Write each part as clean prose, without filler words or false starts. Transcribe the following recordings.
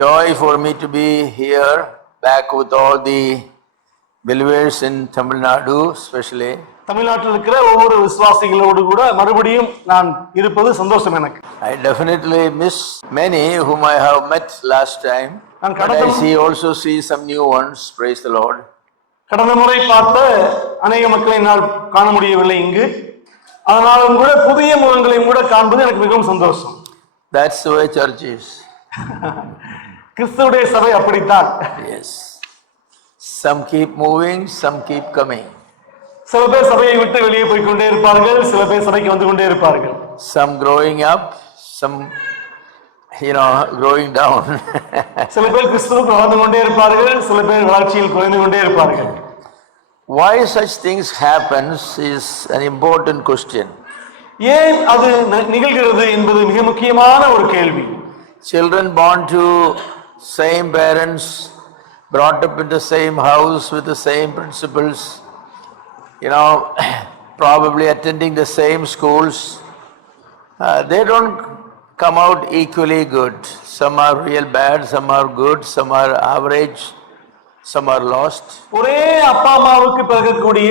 Joy for me to be here back with all the believers in Tamil Nadu, especially. தமிழ்நாட்டில் இருக்கிற ஒவ்வொரு விசுவாசிகளோடு கூட மறுபடியும் நான் இருப்பது சந்தோஷம் எனக்கு. I definitely miss many whom I have met last time. But I also see some new ones. Praise the Lord. கடந்த முறை பார்த்த அநேக மக்களை நான் காண முடியவில்லை இங்கு. ஆனாலும் கூட புதிய முகங்களையும் கூட காண்பது எனக்கு மிகவும் சந்தோஷம். That's the way church is. கிறிஸ்துவுடைய சபை அப்படித்தான். Yes. Some keep moving, some keep coming. சில பேர் சபையை விட்டு வெளியே போய் கொண்டே இருப்பார்கள், சில பேர் சபைக்கு வந்து கொண்டே இருப்பார்கள். Some growing up, some growing down. சில பேர் கிறிஸ்துவுக்கு வளர்ந்து கொண்டே இருப்பார்கள், சில பேர் வளர்ச்சியில் குறைந்து கொண்டே இருப்பார்கள். Why such things happens is an important question. ஏன் அது நிகழ்கிறது என்பது மிக முக்கியமான ஒரு கேள்வி. Children born to same parents, brought up in the same house with the same principals, probably attending the same schools, they don't come out equally good. Some are real bad, some are good, some are average, some are lost. ஒரே அப்பா அம்மாவுக்கு பிறக்கக்கூடிய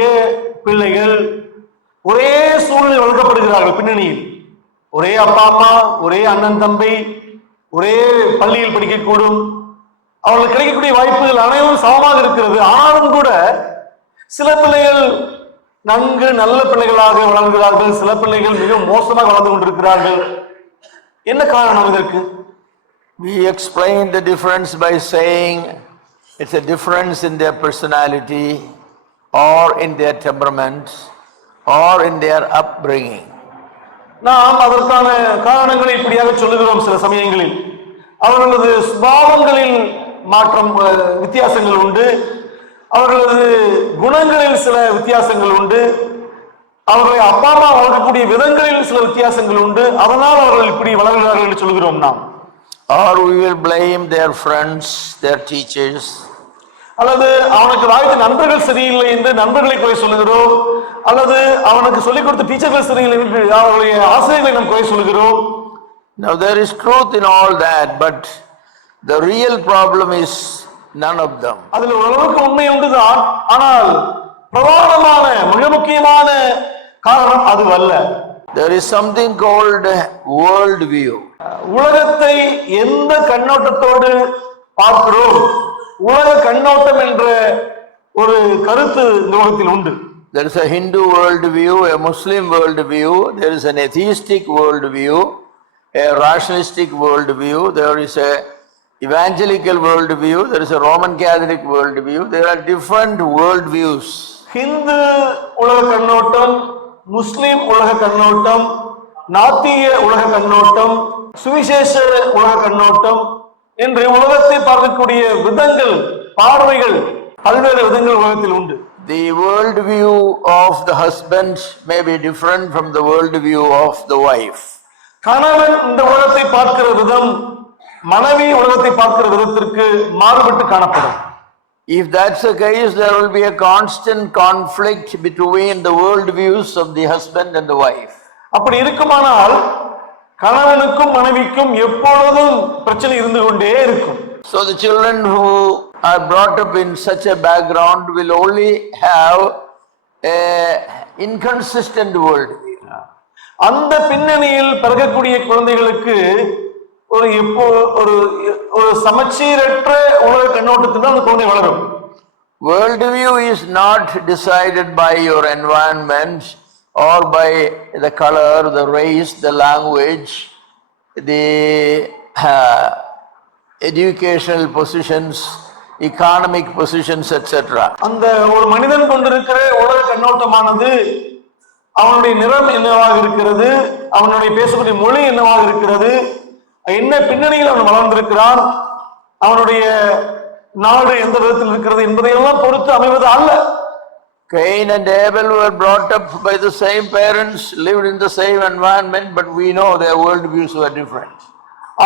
பிள்ளைகள் ஒரே சூழலில் வளர்க்கப்படுகிறார்கள். பின்னணியில் ஒரே அப்பா அம்மா, ஒரே அண்ணன் தம்பி, ஒரே பள்ளியில் படிக்கக்கூடும். அவர்களுக்கு கிடைக்கக்கூடிய வாய்ப்புகள் அனைவரும் சமமாக இருக்கிறது. ஆனாலும் கூட சில பிள்ளைகள் நன்கு நல்ல பிள்ளைகளாக வளர்கிறார்கள், சில பிள்ளைகள் மிக மோசமாக வளர்ந்து கொண்டிருக்கிறார்கள். என்ன காரணம் இதற்கு? We explain the difference by saying it's a difference in their personality or in their temperament or in their upbringing. நாம் அதற்கான காரணங்களை இப்படியாக சொல்லுகிறோம். சில சமயங்களில் அவர்களது சுபாவங்களில் மாற்றம் வித்தியாசங்கள் உண்டு, அவர்களது குணங்களில் சில வித்தியாசங்கள் உண்டு, அவர்களை அப்பா அம்மா வளர்க்கக்கூடிய விதங்களில் சில வித்தியாசங்கள் உண்டு, அதனால் அவர்கள் இப்படி வளர்கிறார்கள் என்று சொல்கிறோம் நாம். Or we will blame their friends, their teachers. அல்லது அவனுக்கு வாய்த்த நண்பர்கள் சரியில்லை என்று நண்பர்களை குறை சொல்லுகிறோம், அல்லது அவனுக்கு சொல்லிக் கொடுத்த டீச்சர்கள் சரியில்லை என்று அவர்களுடைய ஆசிரியர்களை நாம் குறை சொல்லுகிறோம். Now there is truth in all that, but the real problem is none of them. அதில் ஓரளவுக்கு உண்மை உண்டுதான், ஆனால் பிரதானமான மிக முக்கியமான காரணம் அதுவல்ல. There is something called world view. உலகத்தை எந்த கண்ணோட்டத்தோடு பார்க்கிறோம், உலக கண்ணோட்டம் என்ற ஒரு கருத்து இந்த உலகத்தில் உண்டு. There is a Hindu world view, a Muslim world view, there is an atheistic world view, a rationalistic world view, there is a evangelical world view, there is a Roman Catholic world view. There are different world views. Hindu உலக கண்ணோட்டம், முஸ்லிம் உலக கண்ணோட்டம், நாத்திய உலக கண்ணோட்டம், சுவிசேஷ உலக கண்ணோட்டம் என்று உலகத்தை பார்க்கக்கூடிய விதங்கள், பார்வைகள், பல்வேறு விதங்கள் உலகத்தில் உண்டு. The world view of the husband may be different from the world view of the wife. கணவன் இந்த உலகத்தை பார்க்கிற விதம் மனைவி உலகத்தை பார்க்கிற விதத்திற்கு மாறுபட்டு காணப்படும். If that's the case, there will be a constant conflict between the world views of the husband and the wife. அப்படி இருக்குமானால் கணவனுக்கும் மனைவிக்கும் எப்பொழுதும் பிரச்சனை இருந்து கொண்டே இருக்கும். So the children who are brought up in such a background will only have a inconsistent world view. அந்த பின்னணியில் பிறக்கக்கூடிய குழந்தைகளுக்கு ஒரு சமச்சீரற்ற உலக கண்ணோட்டத்தில் அந்த குழந்தை வளரும். World view is not decided by your environment or by the color, the race, the language, the educational positions, economic positions, etc. அந்த ஒரு மனிதன் கொண்டிருக்கிற உலக கண்ணோட்டமானது அவனுடைய நிறம் என்னவாக இருக்கிறது, அவனுடைய பேசக்கூடிய மொழி என்னவாக இருக்கிறது, என்ன பின்னணியில் அவன் வளர்ந்திருக்கிறான், அவனுடைய நாடு எந்த விதத்தில் இருக்கிறது என்பதையெல்லாம் பொறுத்து அமைவது அல்ல. Cain and Abel were brought up by the same parents, lived in the same environment, but we know their world views were different.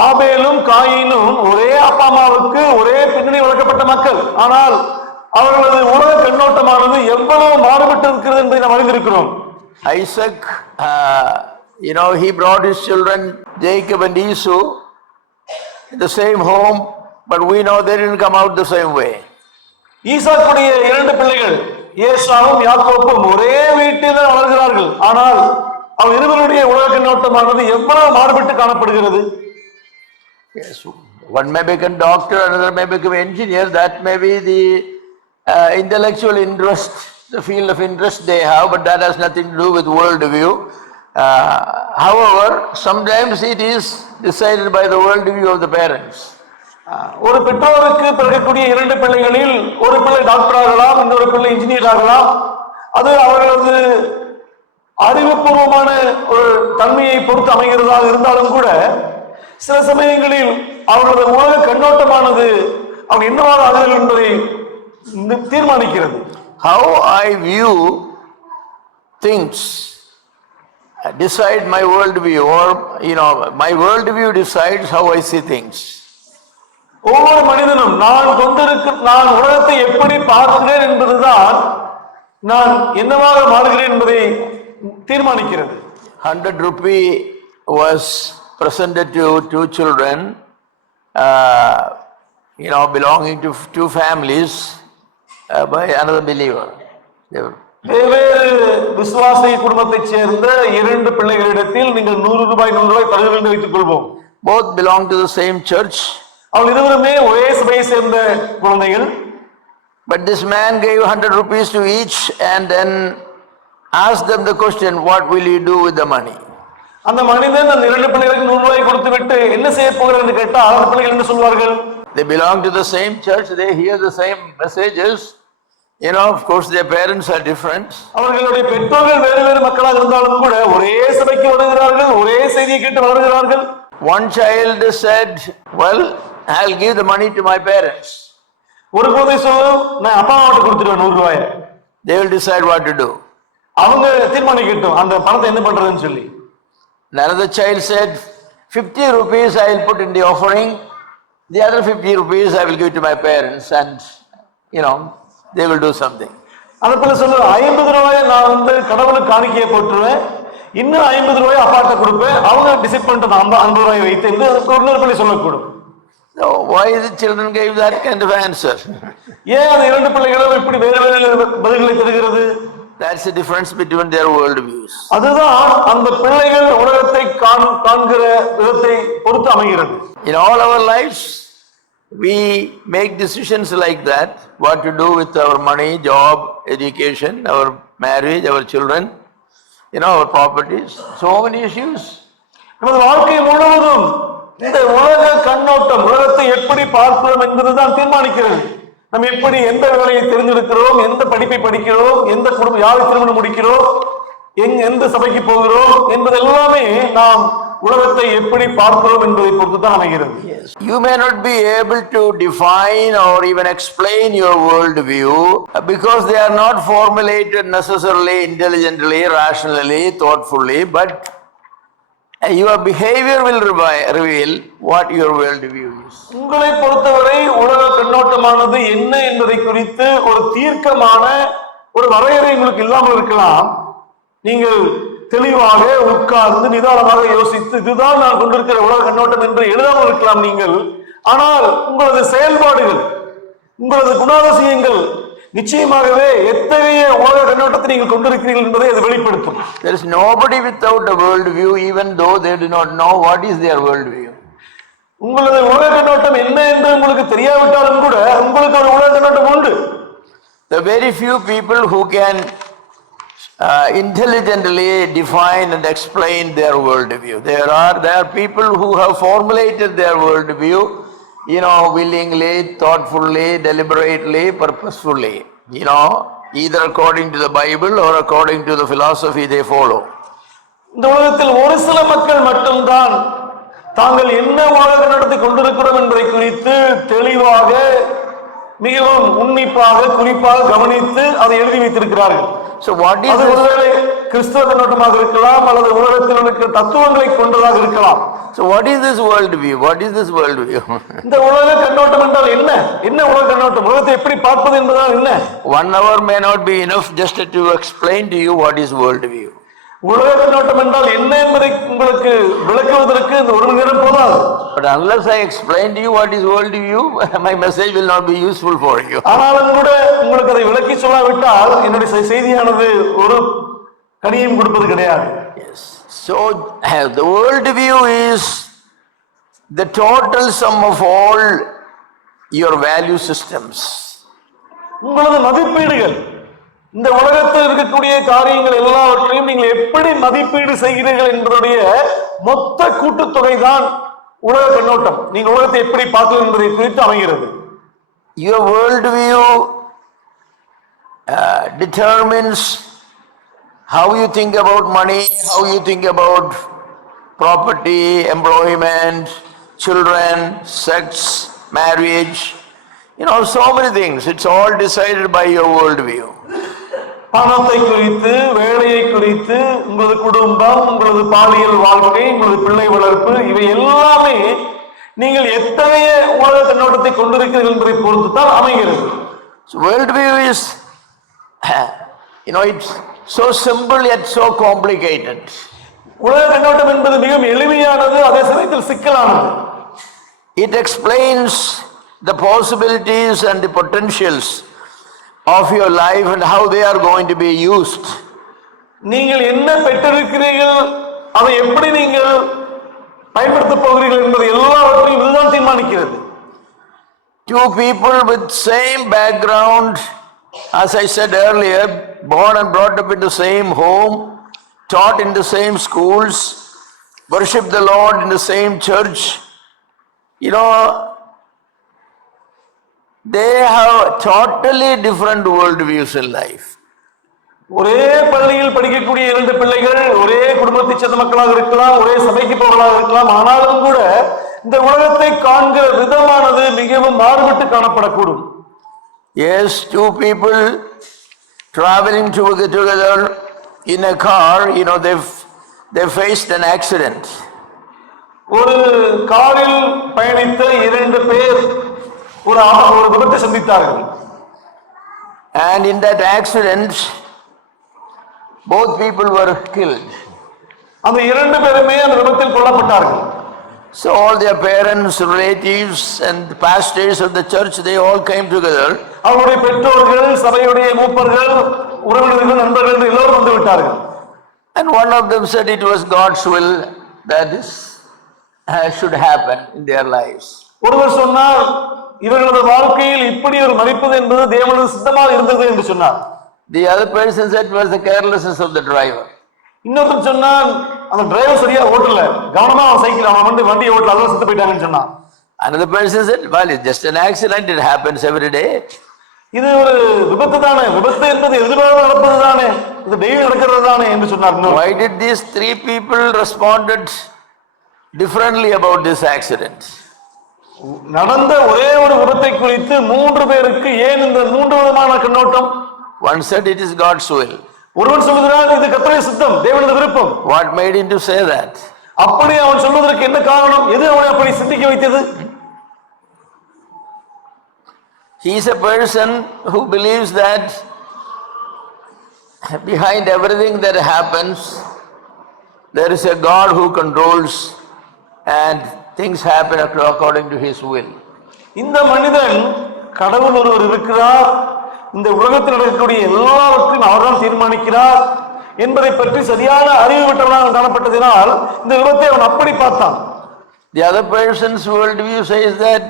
ஆபேலும் காயினும் ஒரே அப்பா அம்மாவுக்கு ஒரே பின்னணி வளர்க்கப்பட்ட மக்கள், ஆனால் அவர்களது உலக கண்ணோட்டமானது எவ்வளவு மாறுபட்டு இருக்கிறது என்பதை நாம் அறிந்திருக்கிறோம். Isaac, he brought his children Jacob and Esau in the same home, But we know they didn't come out the same way. ஈசாக்குடைய இரண்டு பிள்ளைகள் ஏசாவும் யாக்கோப்பும் ஒரே வீட்டில் வளர்கிறார்கள். ஆனால் அவர் இருவருடைய உலக கண்ணோட்டமானது எவ்வளவு மாறுபட்டு காணப்படுகிறது. Yes, one may become doctor, another may become engineer. That may be the intellectual interest, the field of interest they have, but that has nothing to do with world view. However, sometimes it is decided by the world view of the parents. ஒரு பெற்றோருக்கு பிறக்கக்கூடிய இரண்டு பிள்ளைகளில் ஒரு பிள்ளை doctor ஆகலாம், இன்னொரு பிள்ளை இன்ஜினியர் ஆகலாம். அது அவர்களது அறிவுபூர்வமான ஒரு தன்மையை பொறுத்து அமைகிறதாக இருந்தாலும் கூட சில சமயங்களில் அவர்களது உலக கண்ணோட்டமானது அவங்க என்னவாக ஆகுது என்பதை தீர்மானிக்கிறது. How I view things decide my world view, or my world view decides how I see things. ஒவ்வொரு மனிதனும் நான் உலகத்தை எப்படி பார்க்கிறேன் என்பதுதான் நான் என்னவாக மாறுகிறேன் என்பதை தீர்மானிக்கிறது. 100 rupee was presented to two children, belonging to two families by another believer. வெவ்வேறு விசுவாசி குடும்பத்தைச் சேர்ந்த இரண்டு பிள்ளைகளிடத்தில் நீங்கள் 100 ரூபாய் தருகிறீர்கள் என்று வைத்துக் கொள்வோம். Both belong to the same church. அவர்கள் இருவருமே ஒரே சபையை சேர்ந்த குழந்தைகள். But this man gave 100 rupees to each and then asked them the question, what will you do with the money? அந்த மனிதன் அந்த இரண்டு பிள்ளைகளுக்கு 100 ரூபாய் கொடுத்து விட்டு என்ன செய்ய போகிறார் என்று கேட்டால் அந்த பிள்ளைகள் என்ன சொல்வார்கள்? They belong to the same church, they hear the same messages. Of course their parents are different. அவர்களுடைய பெற்றோர்கள் வேறு வேறு மக்களாக இருந்தாலும் கூட ஒரே சபைக்கு வருகிறார்கள், ஒரே செய்தியை கேட்டு வளர்கிறார்கள். One child said, well, I'll give the money to my parents. ஒரு குழந்தை சொல்லும், நான் அப்பா அம்மாட்ட கொடுத்துடுவேன் 100 ரூபாயை. They will decide what to do. அவங்க தீர்மானிக்கட்டும் அந்த பணத்தை என்ன பண்றதுன்னு சொல்லி. Another child said, 50 rupees I will put in the offering, the other 50 rupees I will give to my parents, and they will do something. அந்த பிள்ளை சொல்லு, 50 ரூபாயை நான் கடவுளுக்கு காணிக்கையை போட்டுருவேன், இன்னும் 50 ரூபாயை அப்பாட்ட கொடுப்பேன், அவங்க டிசைட் பண்ணிட்டு 50 ரூபாயை வைத்து இன்னொரு பிள்ளை சொல்லக்கூடும். So why the children gave that kind of answer? ஏன் அந்த இரண்டு பிள்ளைகளும் இப்படி வேறு வேறு பதில்களை தருகிறது? That's the difference between their world views. அதுதான் அந்த பிள்ளைகள் உலகத்தை காண்கிற விதத்தை பொறுத்து அமைகிறது. In all our lives we make decisions like that, what to do with our money, job, education, our marriage, our children, our properties, so many issues. நமது வாழ்க்கை முழுவதும் இந்த உலக கண்ணோட்டம், உலகத்தை எப்படி பார்க்கிறோம் என்பதுதான் தீர்மானிக்கிறது. நம்ம எப்படி எந்த வேலையை தேர்ந்தெடுக்கிறோம், எந்த படிப்பை படிக்கிறோம், எந்த குடும்பம் யாரை திருமணம் முடிக்கிறோம், எந்த சபைக்கு போகிறோம் என்பது எல்லாமே நாம் உலகத்தை எப்படி பார்க்கிறோம் என்பதை பொறுத்து தான் அமைகிறது. You may not be able to define or even explain your world view because they are not formulated necessarily intelligently, rationally, thoughtfully, but your behavior will reveal what your world view is. உங்களை பொறுத்தவரை உலக கண்ணோட்டமானது என்ன என்பதை குறித்து ஒரு தீர்க்கமான ஒரு வரையறை உங்களுக்கு இல்லாமல் இருக்கலாம். நீங்கள் தெளிவாக உட்கார்ந்து நிதானமாக யோசித்து இதுதான் நான் கொண்டிருக்கிற உலக கண்ணோட்டம் என்று எழுதாமல் இருக்கலாம் நீங்கள். ஆனால் உங்களது செயல்பாடுகள், உங்களது குணாதிசயங்கள் நிச்சயமாகவே எத்தகைய உலக கண்ணோட்டத்தை நீங்கள் கொண்டிருக்கிறீர்கள் என்பதை அது வெளிப்படுத்தும். There is nobody without a world view, even though they do not know what is their world view. உங்களது உலக கண்ணோட்டம் என்ன என்று உங்களுக்கு தெரியாவிட்டாலும் கூட உங்களுக்கு ஒரு உலக கண்ணோட்டம் உண்டு. The very few people who can intelligently define and explain their world view. There are people who have formulated their world view, willingly, thoughtfully, deliberately, purposefully, either according to the Bible or according to the philosophy they follow. இந்த உலகத்தில் ஒரு சில மக்கள் மட்டும்தான் தாங்கள் என்ன உலக கண்ணோட்டத்தை கொண்டிருக்கிறோம் என்பதை குறித்து தெளிவாக, மிகவும் உன்னிப்பாக, குறிப்பாக கவனித்து அதை எழுதி வைத்திருக்கிறார்கள். So what is ஒருவேளை கிறிஸ்தவ கண்ணோட்டமாக இருக்கலாம் அல்லது உலகத்தில் இருக்கிற தத்துவங்களை கொண்டதாக இருக்கலாம். So what is this world view? What is this world view? இந்த உலக கண்ணோட்டம் என்றால் என்ன உலக கண்ணோட்டம்? உலகத்தை எப்படி பார்ப்பது என்பதால் என்ன? 1 hour may not be enough just to explain to you what is world view. உலக கண்ணோட்டம் என்றால் என்ன என்பதை உங்களுக்கு விளக்குவதற்கு இந்த ஒரு மணி நேரம் போதாது. But unless I explain to you what is world view, my message will not be useful for you. ஆனாலும் கூட உங்களுக்கு அதை விளக்கி சொல்லாவிட்டால் என்னுடைய செய்தியானது ஒரு கனியும் கொடுப்பது கிடையாது. Yes. So the world view is the total sum of all your value systems. உங்களது மதிப்பீடுகள், இந்த உலகத்தில் இருக்கக்கூடிய காரியங்கள் எல்லாவற்றையும் நீங்கள் எப்படி மதிப்பீடு செய்கிறீர்கள் என்பதுடைய மொத்த கூட்டுத்தொகை தான் உலக கண்ணோட்டம். நீங்கள் உலகத்தை எப்படி பார்க்கலாம் என்பதை குறித்து அமைகிறது. Your world view determines how you think about money, how you think about property, employment, children, sex, marriage, so many things. It's all decided by your world view. பணத்தை குறித்து, வேலையை குறித்து, உங்களது குடும்பம், உங்களது பாலியல் வாழ்க்கை, உங்களது பிள்ளை வளர்ப்பு, இவை எல்லாமே நீங்கள் எத்தகைய உலக கண்ணோட்டத்தை கொண்டிருக்கிறீர்கள் என்பதை பொறுத்து தான் அமைகிறது. So world view is, it's so simple yet so complicated. உலக கண்ணோட்டம் என்பது மிகவும் எளிமையானது, அதே சமயத்தில் சிக்கலானது. It explains the possibilities and the potentials of your life and how they are going to be used. நீங்கள் என்ன பெற்றிருக்கிறீர்கள், அதை எப்படி நீங்கள் பயன்படுத்தப் போகிறீர்கள் என்பது எல்லாவற்றையும் இதுதான் தீர்மானிக்கிறது. Two people with same background, as I said earlier, born and brought up in the same home, taught in the same schools, worship the Lord in the same church, they have totally different world views in life. ஒரே பள்ளியில் படிக்கக்கூடிய இரண்டு பிள்ளைகள் ஒரே குடும்பத்தைச் சேர்ந்த மக்களாக இருக்கலாம், ஒரே சபைக்கு போவர்களாக இருக்கலாம், ஆனாலும் கூட இந்த உலகத்தை காண்கிற விதமானது மிகவும் மாறுபட்டு காணப்படக்கூடும். Yes, two people traveling together in a car, they faced an accident. ஒரு காரில் பயணித்த இரண்டு பேர் ஒரு விபத்தை சந்தித்தார்கள். And in that accident, both people were killed. அந்த இரண்டு பேருமே அந்த விபத்தில் கொல்லப்பட்டார்கள். So all their parents, relatives and pastors of the church, they all came together. அவருடைய பெற்றோர்கள், சபையுடைய மூப்பர்கள், உறவினர்கள், நண்பர்கள் எல்லோரும் வந்து விட்டார்கள். And one of them said it was God's will that this should happen in their lives. ஒருவர் சொன்னார், இவர்களது வாழ்க்கையில் இப்படி ஒரு மதிப்பது என்பது தேவனது சித்தமாக இருந்தது என்று சொன்னார். The other person said it was the carelessness of the driver. இன்னொருத்தர் சொன்னான், அந்த டிரைவர் சரியா ஓட்டல, கவனமா அவன் சைக்கிள் அவன் வந்து வண்டியை ஓட்டல, அதெல்லாம் செத்து போயிட்டாங்கன்னு சொன்னான். Another person said, well, it's just an accident, it happens every day. இது ஒரு விபத்து தானே, விபத்து என்பது எதிர்பாராத நடப்பது தானே, இது டெய்லி நடக்கிறது தானே என்று சொன்னார். Why did these three people responded differently about this accident? நடந்த ஒரே ஒரு விபத்தை குறித்து மூன்று பேருக்கு ஏன் இந்த மூன்று விதமான கண்ணோட்டம்? One said it is God's will. ஒருவன் சொல்லுகிறான் இது கர்த்தருடைய சித்தம், தேவனது விருப்பம். What made him to say that? அப்படி அவன் சொல்வதற்கு என்ன காரணம்? எது அவனை அப்படி சிந்திக்க வைத்தது? He is a person who believes that behind everything that happens, there is a God who controls and things happen according to his will. இந்த மனிதன் கடவுள் ஒருவர் இருக்கிறார், இந்த உலகத்தில் நடக்கக்கூடிய எல்லாவற்றையும் அவர்தான் தீர்மானிக்கிறார் என்பதை பற்றி சரியான அறிவு பெற்றவனாக காணப்பட்டதினால் இந்த விபத்தை அவன் அப்படி பார்த்தான். The other person's worldview says that,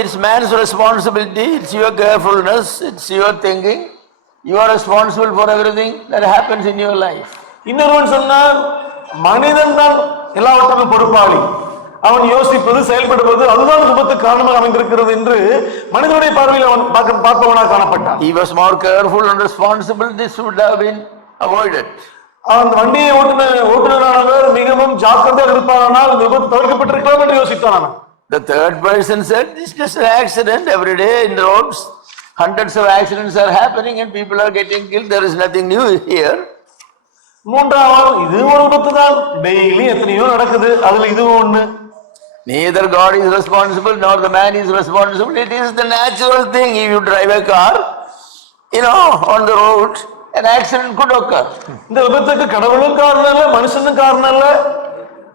it's man's responsibility, it's your carefulness, it's your thinking, you are responsible for everything that happens in your life. இன்னொருவன் சொன்னான், மனிதன் தான் எல்லாவற்றுக்கும் பொறுப்பாளி, அவன் யோசிப்பது செயல்படுவது அதுதான் விபத்துக்கு காரணமாக அமைந்திருக்கிறது என்று மனிதனுடைய பார்வையில் அவன் பார்ப்பவனாக காணப்பட்டான். He was more careful and responsible, this would have been avoided. அவன் வண்டியை ஓட்டுநரானவர் மிகவும் ஜாக்கிரதையாக இருப்பானால் விபத்து தவிர்க்கப்பட்டிருக்கலாம் என்று யோசித்தான். The third person said, it's just an accident every day in the roads, hundreds of accidents are happening and people are getting killed, there is nothing new here. மூன்றாவது, இது ஒரு விபத்து தான், டெய்லி எத்தனையோ நடக்குது, அதுல இதுவும் ஒண்ணு. Neither God is responsible nor the man is responsible. It is the natural thing. If you drive a car, on the road, an accident could occur. இந்த விபத்துக்கு கடவுளும் காரணம் இல்ல, மனுஷனும் காரணம் இல்ல.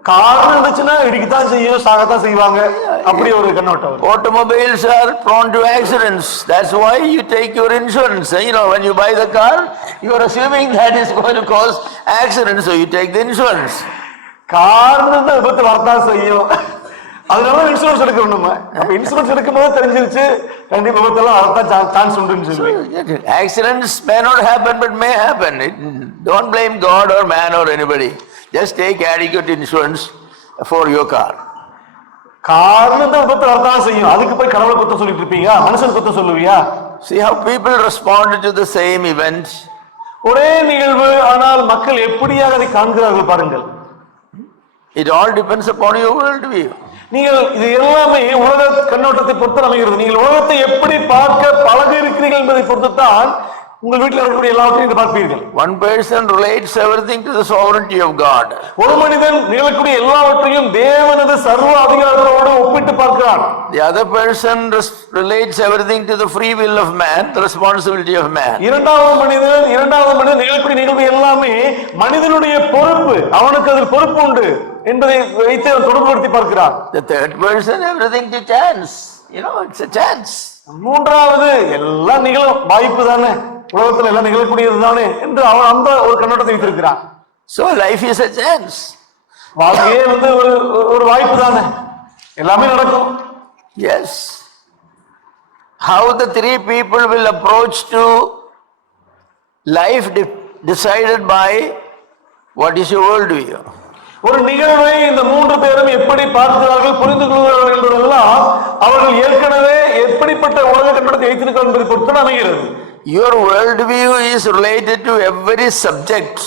காரணம் இருந்துச்சுன்னா இடிக்கத்தான் செய்யும், சாகத்தான் செய்வாங்க. அப்படி ஒரு கண்ணோட்டம். Automobiles are prone to accidents. That's why you take your insurance. You know, when you buy the car, you are assuming that is going to cause accidents, so you take the insurance. காரணம் விபத்து வரத்தான் செய்யும், அதனால insurance எடுக்கணும். நம்ம அப்ப insurance எடுக்கும்போது தெரிஞ்சிருச்சு கண்டிப்பா விபத்தெல்லாம் வரத்தான் சான்ஸ் உண்டுன்னு சொல்லி. Accidents may not happen but may happen. Don't blame God or man or anybody. Just take adequate insurance for your car. காரணம் விபத்து வரத்தான் செய்யும், அதுக்கு போய் கடவுளை குத்தம் சொல்லிட்டு இருப்பீங்க, மனுஷன் குத்தம் சொல்லுவியா? See how people responded to the same event. ஒரே நிகழ்வு, ஆனால் மக்கள் எப்படியாக அதை காண்கிறார்கள் பாருங்கள். It all depends upon your world view. நீங்கள் இது எல்லாமே உலக கண்ணோட்டத்தை பொறுத்து அமைகிறது. நீங்கள் உலகத்தை எப்படி பார்க்க பழகி இருக்கிறீர்கள் என்பதை பொறுத்துத்தான் உங்கள் வீட்டில் இருக்கக்கூடிய எல்லாவற்றையும் பார்ப்பீர்கள். One person relates everything to the sovereignty of God. ஒரு மனிதன் நிகழக்கூடிய எல்லாவற்றையும் தேவனது சர்வ அதிகாரத்தோடு ஒப்பிட்டு பார்க்கிறான். The other person relates everything to the free will of man, the responsibility of man. இரண்டாவது மனிதன் நிகழக்கூடிய நிகழ்வு எல்லாமே மனிதனுடைய பொறுப்பு, அவனுக்கு அதில் பொறுப்பு உண்டு என்பதை வைத்து தொடர்புபடுத்தி பார்க்கிறான். The third person, everything to chance. You know, it's a chance. மூன்றாவது எல்லாம் நிகழும், வாய்ப்பு தானே, உலகத்தில் எல்லாம் நிகழக்கூடியது தானே என்று அவன் அந்த ஒரு கண்ணோட்டத்தை வைத்திருக்கிறான். So life is a chance. வாழ்க்கையே ஒரு வாய்ப்பு தானே, எல்லாமே நடக்கும். Yes. How the three people will approach to life decided by what is your world view. ஒரு நிகழ்வை இந்த மூன்று பேரும் எப்படி பார்க்கிறார்கள், புரிந்து கொள்கிறார்கள் என்பதெல்லாம் அவர்கள் ஏற்கனவே எப்படிப்பட்ட உலக கண்ணோட்டத்தை வைத்திருக்கிறார்கள் என்பதை பொறுத்து அமைகிறது. Your world view is related to every subject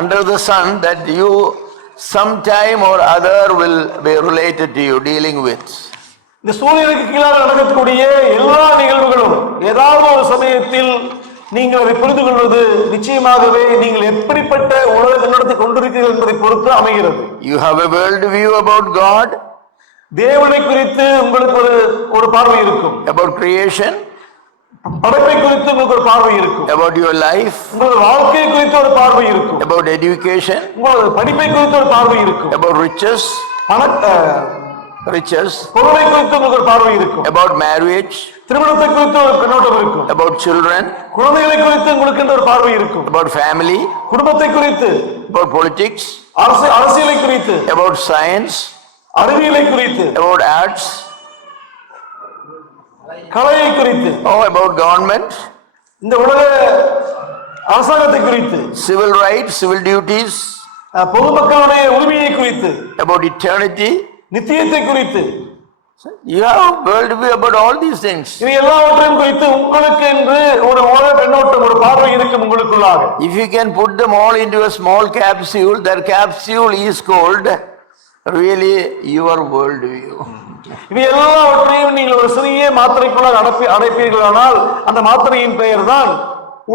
under the sun that you sometime or other will be related to you dealing with. இந்த சூரியனுக்கு கீழாக நடக்கக்கூடிய எல்லா நிகழ்வுகளும் ஏதாவது ஒரு சமயத்தில் நீங்கள் அதை புரிந்து கொள்வது நிச்சயமாகவே நீங்கள் எப்படிப்பட்ட உலக கண்ணோட்டத்தை கொண்டிருக்கிறீர்கள் என்பதை பொறுத்து அமைகிறது. You have a world view about God. தேவனை குறித்து உங்களுக்கு ஒரு பார்வை இருக்கும். About creation. படைப்பை குறித்து உங்களுக்கு ஒரு பார்வை இருக்கும். About your life. உங்கள் வாழ்க்கை குறித்து ஒரு பார்வை இருக்கும். About education. உங்கள் படிப்பை குறித்து ஒரு பார்வை இருக்கும். About riches. Riches. பொருளை குறித்து உங்களுக்கு ஒரு பார்வை இருக்கும். About marriage. திருமணத்தை குறித்து ஒரு கண்ணோட்டம் இருக்கும். About children. குழந்தைகளை குறித்து உங்களுக்கு ஒரு பார்வை இருக்கும். About family. குடும்பத்தை குறித்து. About politics. அரசியலை குறித்து. About science. அறிவியலை குறித்து. About arts. கலையை குறித்து. About government. இந்த உலக அரசாங்கத்தை குறித்து. Civil rights, civil duties. பொதுமக்களுடைய உரிமையை குறித்து. About eternity. நித்தியத்தை குறித்து. You have world view about all these things. இது எல்லாவற்றையும் குறித்து உங்களுக்கு என்று ஒரு உலக கண்ணோட்டம், ஒரு பார்வை இருக்கும் உங்களுக்குள்ளாக. If you can put them all into a small capsule, that capsule is called really your world view. இது எல்லாவற்றையும் நீங்கள் ஒரு சிறிய மாத்திரைக்குள்ளாக அடைப்பீர்களானால் அந்த மாத்திரையின் பெயர் தான்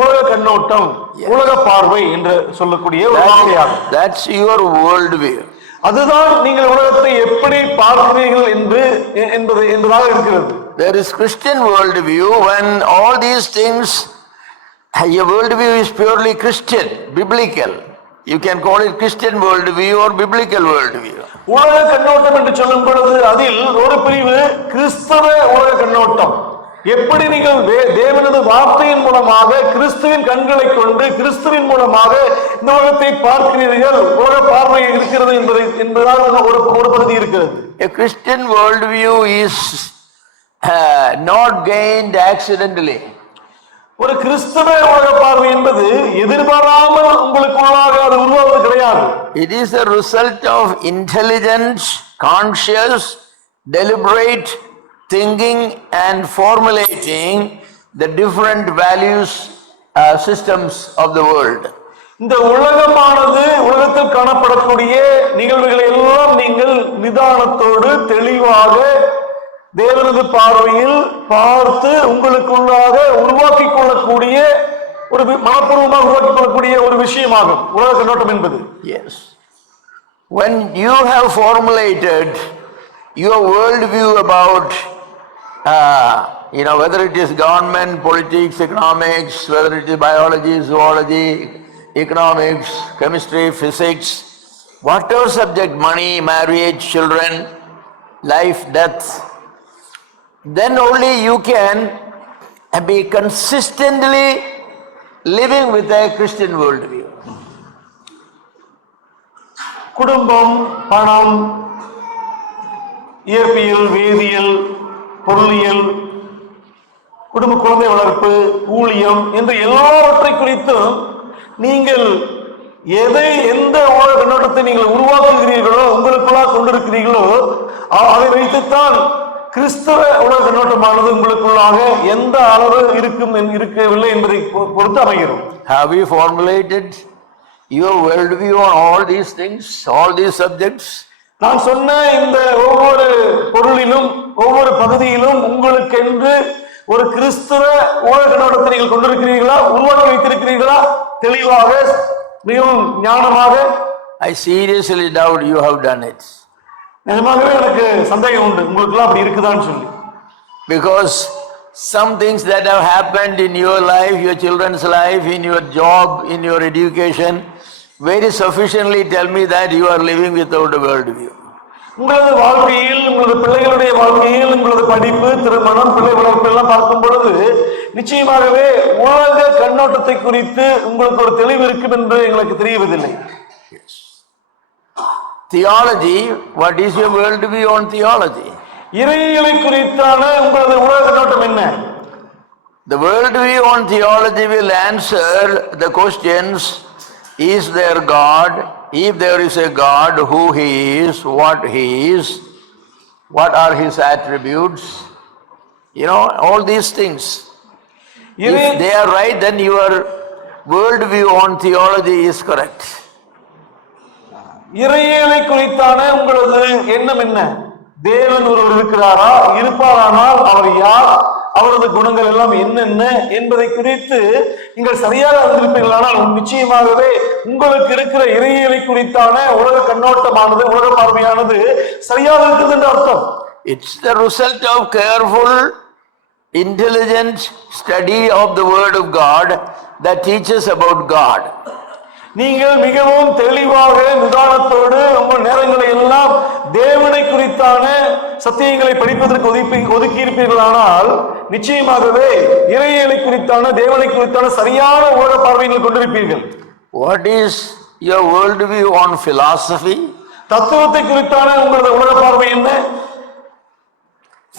உலக கண்ணோட்டம், உலக பார்வை என்று சொல்லக்கூடிய ஒரு வார்த்தையாகும். That's your world view. அதுதான் நீங்கள் உலகத்தை எப்படி பார்க்கிறீர்கள் என்பதாக இருக்கிறது. There is Christian world view when all these things, your world view is purely Christian, biblical. You can call it Christian world view or biblical world view. உலக கண்ணோட்டம் என்று சொல்லும் பொழுது அதில் ஒரு பிரிவு கிறிஸ்தவ உலக கண்ணோட்டம். எப்படி நீங்கள் தேவனது வார்த்தையின் மூலமாக கிறிஸ்துவின் கண்களை கொண்டு கிறிஸ்துவின் மூலமாக இந்த உலகத்தை பார்க்கிறீர்கள், உலக பார்வை இருக்கிறது என்பதாக ஒரு பகுதி இருக்கிறது. A Christian world view is not gained accidentally. ஒரு கிறிஸ்தவ உலக பார்வை என்பது எதிர்பாராமல் உங்களுக்குள்ளாக அது உருவாவது கிடையாது. It is a result of intelligent, conscious, deliberate thinking and formulating the different values systems of the world. இந்த உலகத்தில் காணப்படக்கூடிய நிகழ்வுகளை எல்லாம் நீங்கள் நிதானத்தோடு தெளிவாக தேவனது பார்வையில் பார்த்து உங்களுக்குள்ளாக உருவாக்கிக் கொள்ளக்கூடிய ஒரு மனப்பூர்வமாக உருவாக்கிக் கொள்ளக்கூடிய ஒரு விஷயமாகும் உலக கண்ணோட்டம் என்பது. Yes. When you have formulated your world view about whether it is government, politics, economics, whether it is biology, zoology, economics, chemistry, physics, whatever subject, money, marriage, children, life, death, then only you can be consistently living with a Christian worldview. குடும்பம், பணம், இயற்பியல், வேதியியல், பொருளியல், குடும்ப குழந்தை வளர்ப்பு, ஊழியம் என்று எல்லாவற்றை குறித்தும் நீங்கள் எந்த உலக கண்ணோட்டத்தை நீங்கள் உருவாக்குகிறீர்களோ, உங்களுக்குள்ளாக கொண்டிருக்கிறீர்களோ, அதை வைத்துத்தான் கிறிஸ்தவ உலக கண்ணோட்டமானது உங்களுக்குள்ளாக எந்த அளவு இருக்கவில்லை என்பதை பொறுத்து அமைகிறது. Have you formulated your worldview on all these things, all these subjects? நான் சொன்ன இந்த ஒவ்வொரு பொருளிலும் ஒவ்வொரு பகுதியிலும் உங்களுக்கென்று ஒரு கிறிஸ்தவ உலக கண்ணோட்டத்தை நீங்கள் கொண்டிருக்கிறீர்களா, உருவாக்கி வைத்திருக்கிறீர்களா? தெளிவாக, மிகவும் ஞானமாக? I seriously doubt you have done it. நிஜமாகவே எனக்கு சந்தேகம் உண்டு உங்களுக்குலாம் அப்படி இருக்குதான்னு சொல்லி. Because some things that have happened in your life, your children's life, in your job, in your education, very sufficiently tell me that you are living without a worldview. உங்களது வாழ்க்கையில், உங்களது பிள்ளைகளுடைய வாழ்க்கையில், உங்களது படிப்பு, திருமணம், பிள்ளை வளர்ப்பு எல்லாம் பார்க்கும் பொழுது நிச்சயமாகவே உலக கண்ணோட்டத்தை குறித்து உங்களுக்கு ஒரு தெளிவு இருக்கும் என்று எங்களுக்கு தெரிவதில்லை. Theology, what is your worldview on theology? இறையியலை குறித்தான உங்களது உலக கண்ணோட்டம் என்ன? The worldview on theology will answer the questions: is there God? If there is a God, who he is, what he is, what are his attributes, all these things. If they are right, then your worldview on theology is correct. இறையியலை குறித்தான உங்களது எண்ணம் என்ன? தேவன் ஒருவர் இருக்கிறாரா, இருப்பாரானால் அவர் யார், அவரது குணங்கள் எல்லாம் என்னென்ன என்பதை குறித்து நீங்கள் சரியாக அறிந்திருப்பீர்களானால் நிச்சயமாகவே உங்களுக்கு இருக்கிற இறையியலை குறித்தான உலக கண்ணோட்டமானது, உலக பார்வையானது சரியாக இருக்குது என்று அர்த்தம். It's the result of careful, intelligent study of the word of God that teaches about God. நீங்கள் மிகவும் தெளிவாக, நிதானத்தோடு உங்கள் நேரங்களை எல்லாம் தேவனை குறித்தான சத்தியங்களை படிப்பதற்கு ஒதுக்கி இருப்பீர்களானால் நிச்சயமாகவே இறையியலை குறித்தான, தேவனை குறித்தான சரியான உலக பார்வையில் கொண்டிருப்பீர்கள். What is your worldview on philosophy? தத்துவத்தை குறித்தான உங்களது உலக பார்வை என்ன?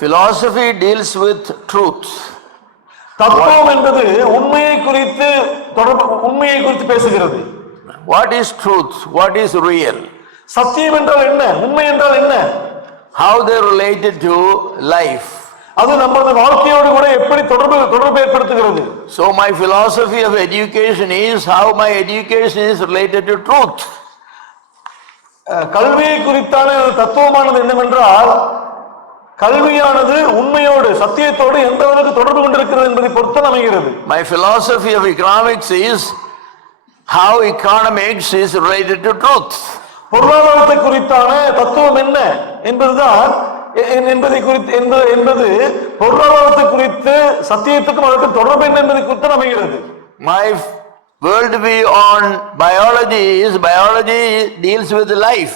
Philosophy deals with truth. தத்துவம் என்பது உண்மையை குறித்து பேசுகிறது. What is truth? What is real? சத்தியம் என்றால் என்ன? உண்மை என்றால் என்ன? How they related to life? அது நமது வாழ்க்கையோடு கூட எப்படி தொடர்பு ஏற்படுத்துகிறது? So my philosophy of education is how my education is related to truth. கல்வியை குறித்தான தத்துவமானது என்னவென்றால், கல்வியானது உண்மையோடு, சத்தியத்தோடு எந்த அளவுக்கு தொடர்பு கொண்டிருக்கிறது என்பதை பொறுத்து அமைகிறது. My philosophy of economics is how economics is related to truth. பொருளாதாரத்தை குறித்தான தத்துவம் என்ன என்பதுதான் என்பது பொருளாதாரத்தை குறித்து சத்தியத்துக்கும் அதற்கு தொடர்பு என்ன என்பதை குறித்து அமைகிறது. My worldview on biology is biology deals with life.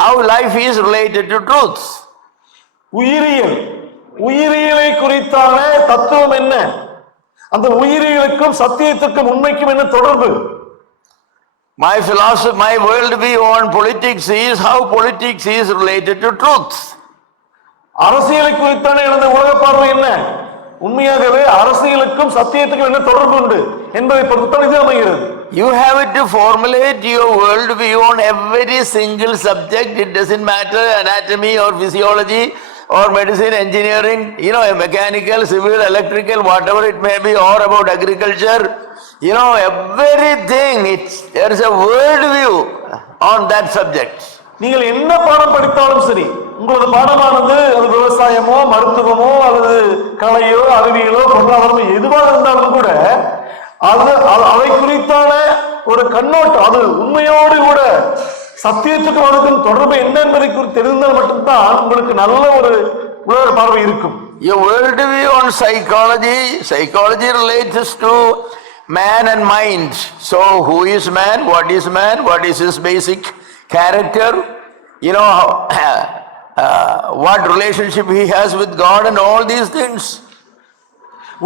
How life is related to truth. உயிரியலை குறித்தான தத்துவம் என்ன? அந்த உயிரியலுக்கும் சத்தியத்துக்கும் உண்மைக்கும் என்ன தொடர்பு? My philosophy, my worldview on politics is how politics is related to truth. அரசியலை குறித்தான எனது உலக பார்வை என்ன? உண்மையாகவே அரசியலுக்கும் சத்தியத்துக்கும் என்ன தொடர்பு உண்டு என்பதை பொறுத்து இது அமைகிறது. You have to formulate your worldview on every single subject. It doesn't matter anatomy or physiology or medicine, engineering, mechanical, civil, electrical, whatever it may be, or about agriculture. Everything, there is a worldview on that subject. நீங்கள் என்ன பாடம் படித்தாலும் சரி, உங்களது பாடமானது அது விவசாயமோ, மருத்துவமோ, அல்லது கலையோ, அறிவியலோ, பொருளாதாரமோ எதுவாக இருந்தாலும் கூட அதை குறித்தான ஒரு கண்ணோட்டம், அது உண்மையோடு கூட சத்தியத்துக்கும் அதுக்கும் தொடர்பு என்ன என்பதை குறித்து தெரிந்தால் மட்டும்தான் உங்களுக்கு நல்ல உலக பார்வை இருக்கும். Your worldview on psychology relates to man and mind. So who is man? What is his basic character? You know, what relationship he has with God and all these things.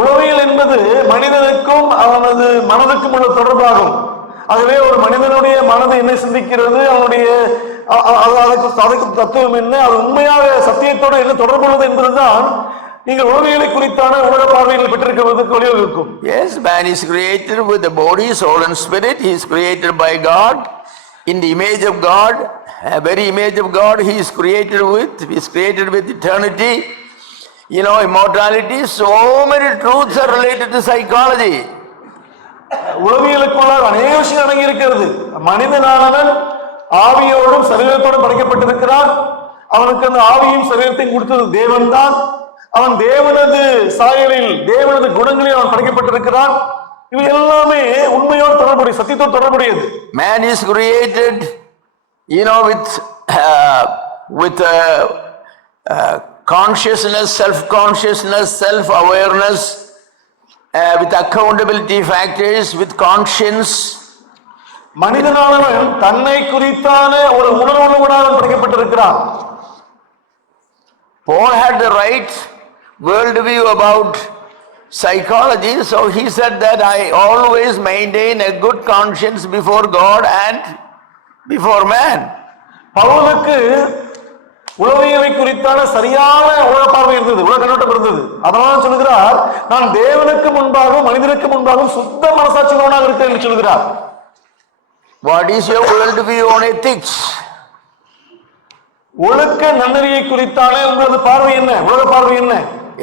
உளவியல் என்பது மனிதனுக்கும் அவனது மனதுக்கும் உள்ள தொடர்பாகும். ஆகவே ஒரு மனிதனுடைய மனது என்ன சிந்திக்கிறது, அவனுடைய அதற்கு தத்துவம் என்ன, அது உண்மையாக சத்தியத்தோடு என்ன தொடர்புள்ளது என்பதுதான் நீங்கள் உளவியலை குறித்தான உலக பார்வைகளை பெற்றிருக்கிறதுக்கு வழிவகுக்கும். Yes, man is created with the body, soul and spirit. He is created by God in the image of God, a very image of God. He is created with eternity, you know, immortality. So many truths are related to psychology. உளவியலுக்குள்ள அநேக விஷயம் அடங்கி இருக்கிறது. மனிதனானவன் ஆவியோடும் சரீரத்தோடும் படைக்கப்பட்டிருக்கிறான். அவனுக்கு அந்த ஆவியும் சரீரத்தையும் கொடுத்தது தேவன் தான். அவன் தேவனது சாயலில் தேவனது குணங்களில் அவன் படைக்கப்பட்டிருக்கிறான். இவை எல்லாமே உண்மையோடு தொடர்புடைய, சத்தியத்தோடு தொடர்புடையது. Man is created, you know, with consciousness, self-consciousness, self-awareness, with accountability factors, with conscience. மனிதனானவன் தன்னை குறித்தான ஒரு உணர்வுள்ளவனாக படைக்கப்பட்டிருக்கிறான். Paul had the right worldview about psychology, so he said that I always maintain a good conscience before God and before man. பவுலுக்கு உளவியலை குறித்தான சரியான உலக பார்வை இருந்தது, உலக கண்ணோட்டம் இருந்தது. அதனால சொல்கிறார், நான் தேவனுக்கு முன்பாகவும் மனிதனுக்கு முன்பாகவும் சுத்த மனசாட்சி உள்ளவனாக இருக்கிறேன் என்று சொல்கிறார். What is your worldview on ethics? ஒழுக்க நன்னெறியை குறித்தான உங்களது பார்வை என்ன, உலக பார்வை என்ன?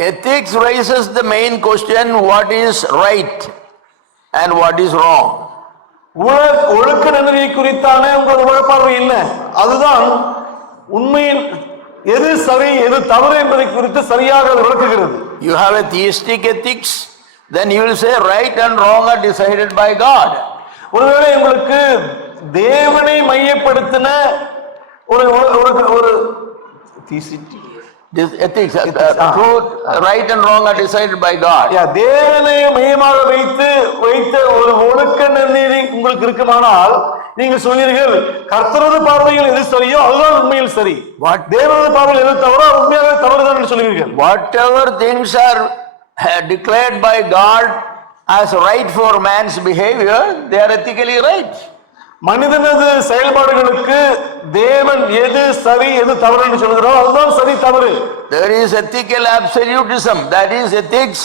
Ethics raises the main question, what is right and what is wrong. ஒழுக்க நன்னெறியை குறித்தான உங்களது உலக பார்வை என்ன? அதுதான் உண்மையில் எது சரி எது தவறு என்பதை குறித்து சரியாக விளக்குகிறது. You have a theistic ethics, then you will say right and wrong are decided by God. ஒருவேளை உங்களுக்கு தேவனை மையப்படுத்தின ஒரு This ethics, truth, right and wrong are decided by God. தேவனை மையமாக வைத்த ஒரு ஒழுக்க நன்னெறி உங்களுக்கு இருக்குமானால் நீங்க சொல்வீர்கள், கர்த்தரது பார்வையில் எது சரியோ அதுதான் உண்மையில் சரி, தேவனது பார்வையில் எது தவறோ உண்மையாக தவறுதான் என்று சொல்வீர்கள். Whatever things are declared by God as right for man's behavior, they are ethically right. மனிதனது செயல்பாடுகளுக்கு தேவன் எது சரி எது தவறு என்று சொல்கிறாரோ அதுதான் சரி தவறு. There is ethical absolutism, that is ethics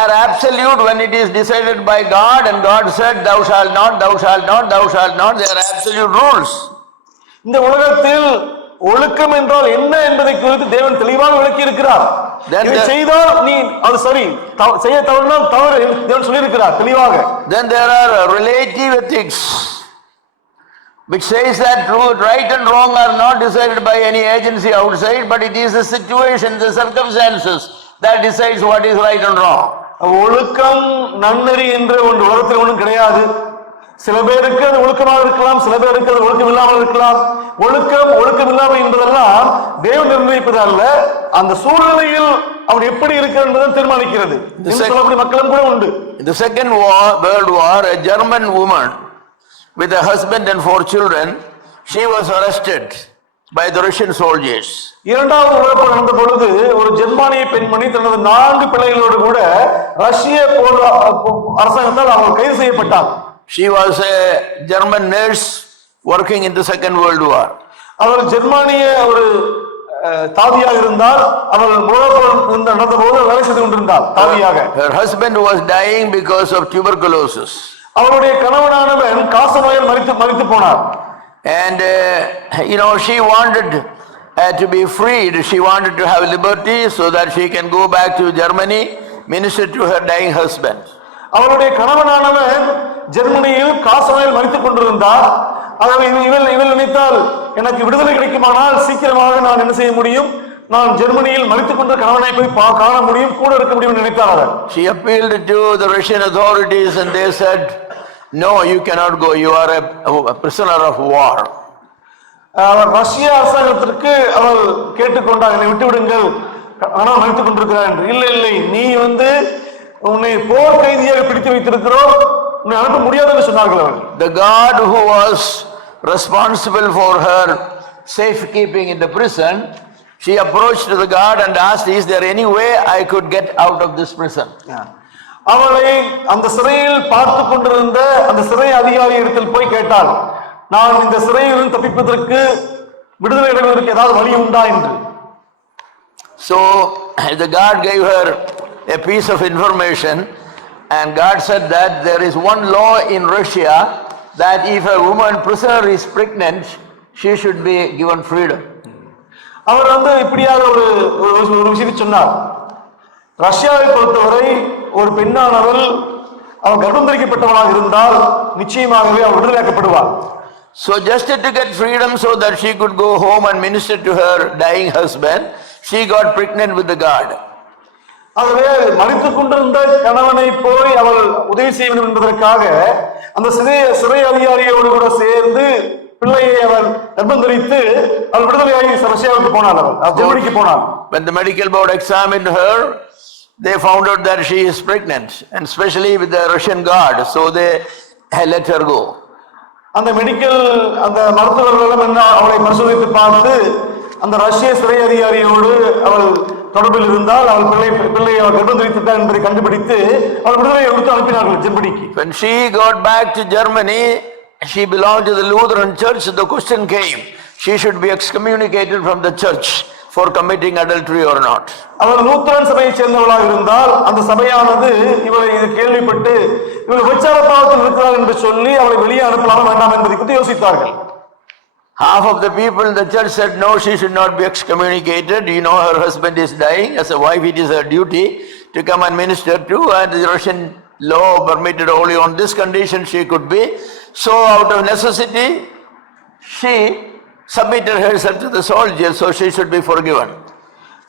are absolute when it is decided by God, and God said thou shalt not, thou shalt not, thou shalt not. They are absolute rules. இந்த உலகத்தில் ஒழுக்கம் என்றால் என்ன என்பதை குறித்து தேவன் தெளிவாக விளக்கி இருக்கிறார். இதை செய்தால் நீ அது சரி, செய்ய தவறினால் தவறு தேவன் சொல்லி இருக்கிறார் தெளிவாக. Then there are relative ethics, which says that truth, right and wrong are not decided by any agency outside, but it is the situation, the circumstances that decides what is right and wrong. ஒழுக்கம் நன்னெறி என்று ஒன்று உலகத்தில் ஒன்றும் கிடையாது. சில பேருக்கு அது ஒழுக்கமாக இருக்கலாம், சில பேருக்கு அது ஒழுக்கம் இல்லாமல் இருக்கலாம். ஒழுக்கம் இல்லாமல் என்பதெல்லாம் தேவன் நிர்ணயிப்பதல்ல, அந்த சூழ்நிலையில் அவன் எப்படி இருக்கிறான் என்பதை தீர்மானிக்கிறது. மக்களும் கூட உண்டு. In the Second World War, a German woman with a husband and 4 children, she was arrested by the Russian soldiers. இரண்டாவது உலகப் போர் நடந்த பொழுது ஒரு ஜெர்மானிய பெண்மணி தனது 4 பிள்ளைகளோடு கூட ரஷ்ய அரசாங்கத்தால் அவர் கைது செய்யப்பட்டார். She was a German nurse working in the Second World War. அவர் ஜெர்மானிய ஒரு தாதியாக இருந்தார். அவர் உலகப் போர் நடந்த போது வேலை செய்து கொண்டிருந்தார் தாதியாக. Her husband was dying because of tuberculosis. அவருடைய கணவனானவன் காசநோயால் மரித்து போனார். And you know, she wanted to be freed. She wanted to have liberty so that she can go back to Germany, minister to her dying husband. அவருடைய கணவனானவன் ஜெர்மனியில் காசநோயால் மரித்துக் கொண்டிருந்தார். ஆகவே இவள் நினைத்தால் எனக்கு விடுதலை கிடைக்குமானால் சீக்கிரமாக நான் என்ன செய்ய முடியும், நான் ஜெர்மனியில் மரித்துக் கொண்ட கணவனை போய் காண முடியும், கூட இருக்க முடியும் நினைத்தார். She appealed to the Russian authorities and they said, no, you cannot go, you are a prisoner of war. ரஷ்ய அரசாங்கத்திற்கு அவள் கேட்டுக்கொண்டார், என்னை விட்டு விடுங்கள், கணவன் மறித்துக் கொண்டிருக்கிறார் என்று. இல்லை இல்லை, நீ உன்னை போர் கைதியாக பிடித்து வைத்திருக்கிறோம், உன்னை அனுப்ப முடியாது என்று சொன்னார்கள் அவர்கள். The guard who was responsible for her safekeeping in the prison, she approached the guard and asked, is there any way I could get out of this prison? அவளை அந்த சிறையில் பார்த்து கொண்டிருந்த அந்த சிறை அதிகாரி இடத்தில் போய் கேட்டாள், நான் இந்த சிறையில் தப்பிப்பதற்கு, விடுதலை அடைவதற்கு ஏதாவது வழி உண்டா என்று. So the guard gave her a piece of information, and God said that there is one law in Russia that if a woman prisoner is pregnant, she should be given freedom. அவர் இப்படியாக ஒரு விஷயத்தை சொன்னார். ரஷ்யாவை பொறுத்தவரை ஒரு பெண்ணானவள் அவள் கர்ப்பம் தரிக்கப்பட்டவளாக இருந்தால் நிச்சயமாகவே அவள் விடுதலையாக்கப்படுவாள். So just to get freedom so that she could go home and minister to her dying husband, she got pregnant with the guard. ஆகவே மரித்துக் கொண்டிருந்த கணவனை போய் அவள் உதவி செய்ய வேண்டும் என்பதற்காக அந்த சிறை அதிகாரியோடு கூட சேர்ந்து பிள்ளையை அவள் கர்ப்பம் தரித்து அவள் விடுதலையாகி ரஷ்யாவுக்கு போனாள், அவள் ஜெர்மனிக்கு போனாள். When the medical board examined her, they found out that she is pregnant, and especially with the Russian guard, so they let her go. அந்த மருத்துவர்களும் என்ன அவளை பரிசோதித்து பார்த்து அந்த ரஷ்ய சிறை அதிகாரியோடு அவள் தொடர்பில் இருந்தால் அவள் பிள்ளையை கர்ப்பம் தரித்துட்டார் என்பதை கண்டுபிடித்து அவள் விடுதலை கொடுத்து அனுப்பினார்கள் ஜெர்மனிக்கு. When she got back to Germany, she belonged to the Lutheran church. The question came, she should be excommunicated from the church for committing adultery or not. அவள் லூத்தரன் சபையை சேர்ந்தவளாக இருந்தால் அந்த சபையானது இவளை இது கேள்விப்பட்டு இவள் விபச்சார பாவத்தில் இருக்கிறாள் என்று சொல்லி அவளை வெளியே அனுப்பலாம் வேண்டாம் என்பதை குறித்து யோசித்தார்கள். Half of the people in the church said no, she should not be excommunicated. You know, her husband is dying. As a wife, it is her duty to come and minister to, and the Russian law permitted only on this condition she could be. So out of necessity, she submitted herself to the soldiers, so she should be forgiven.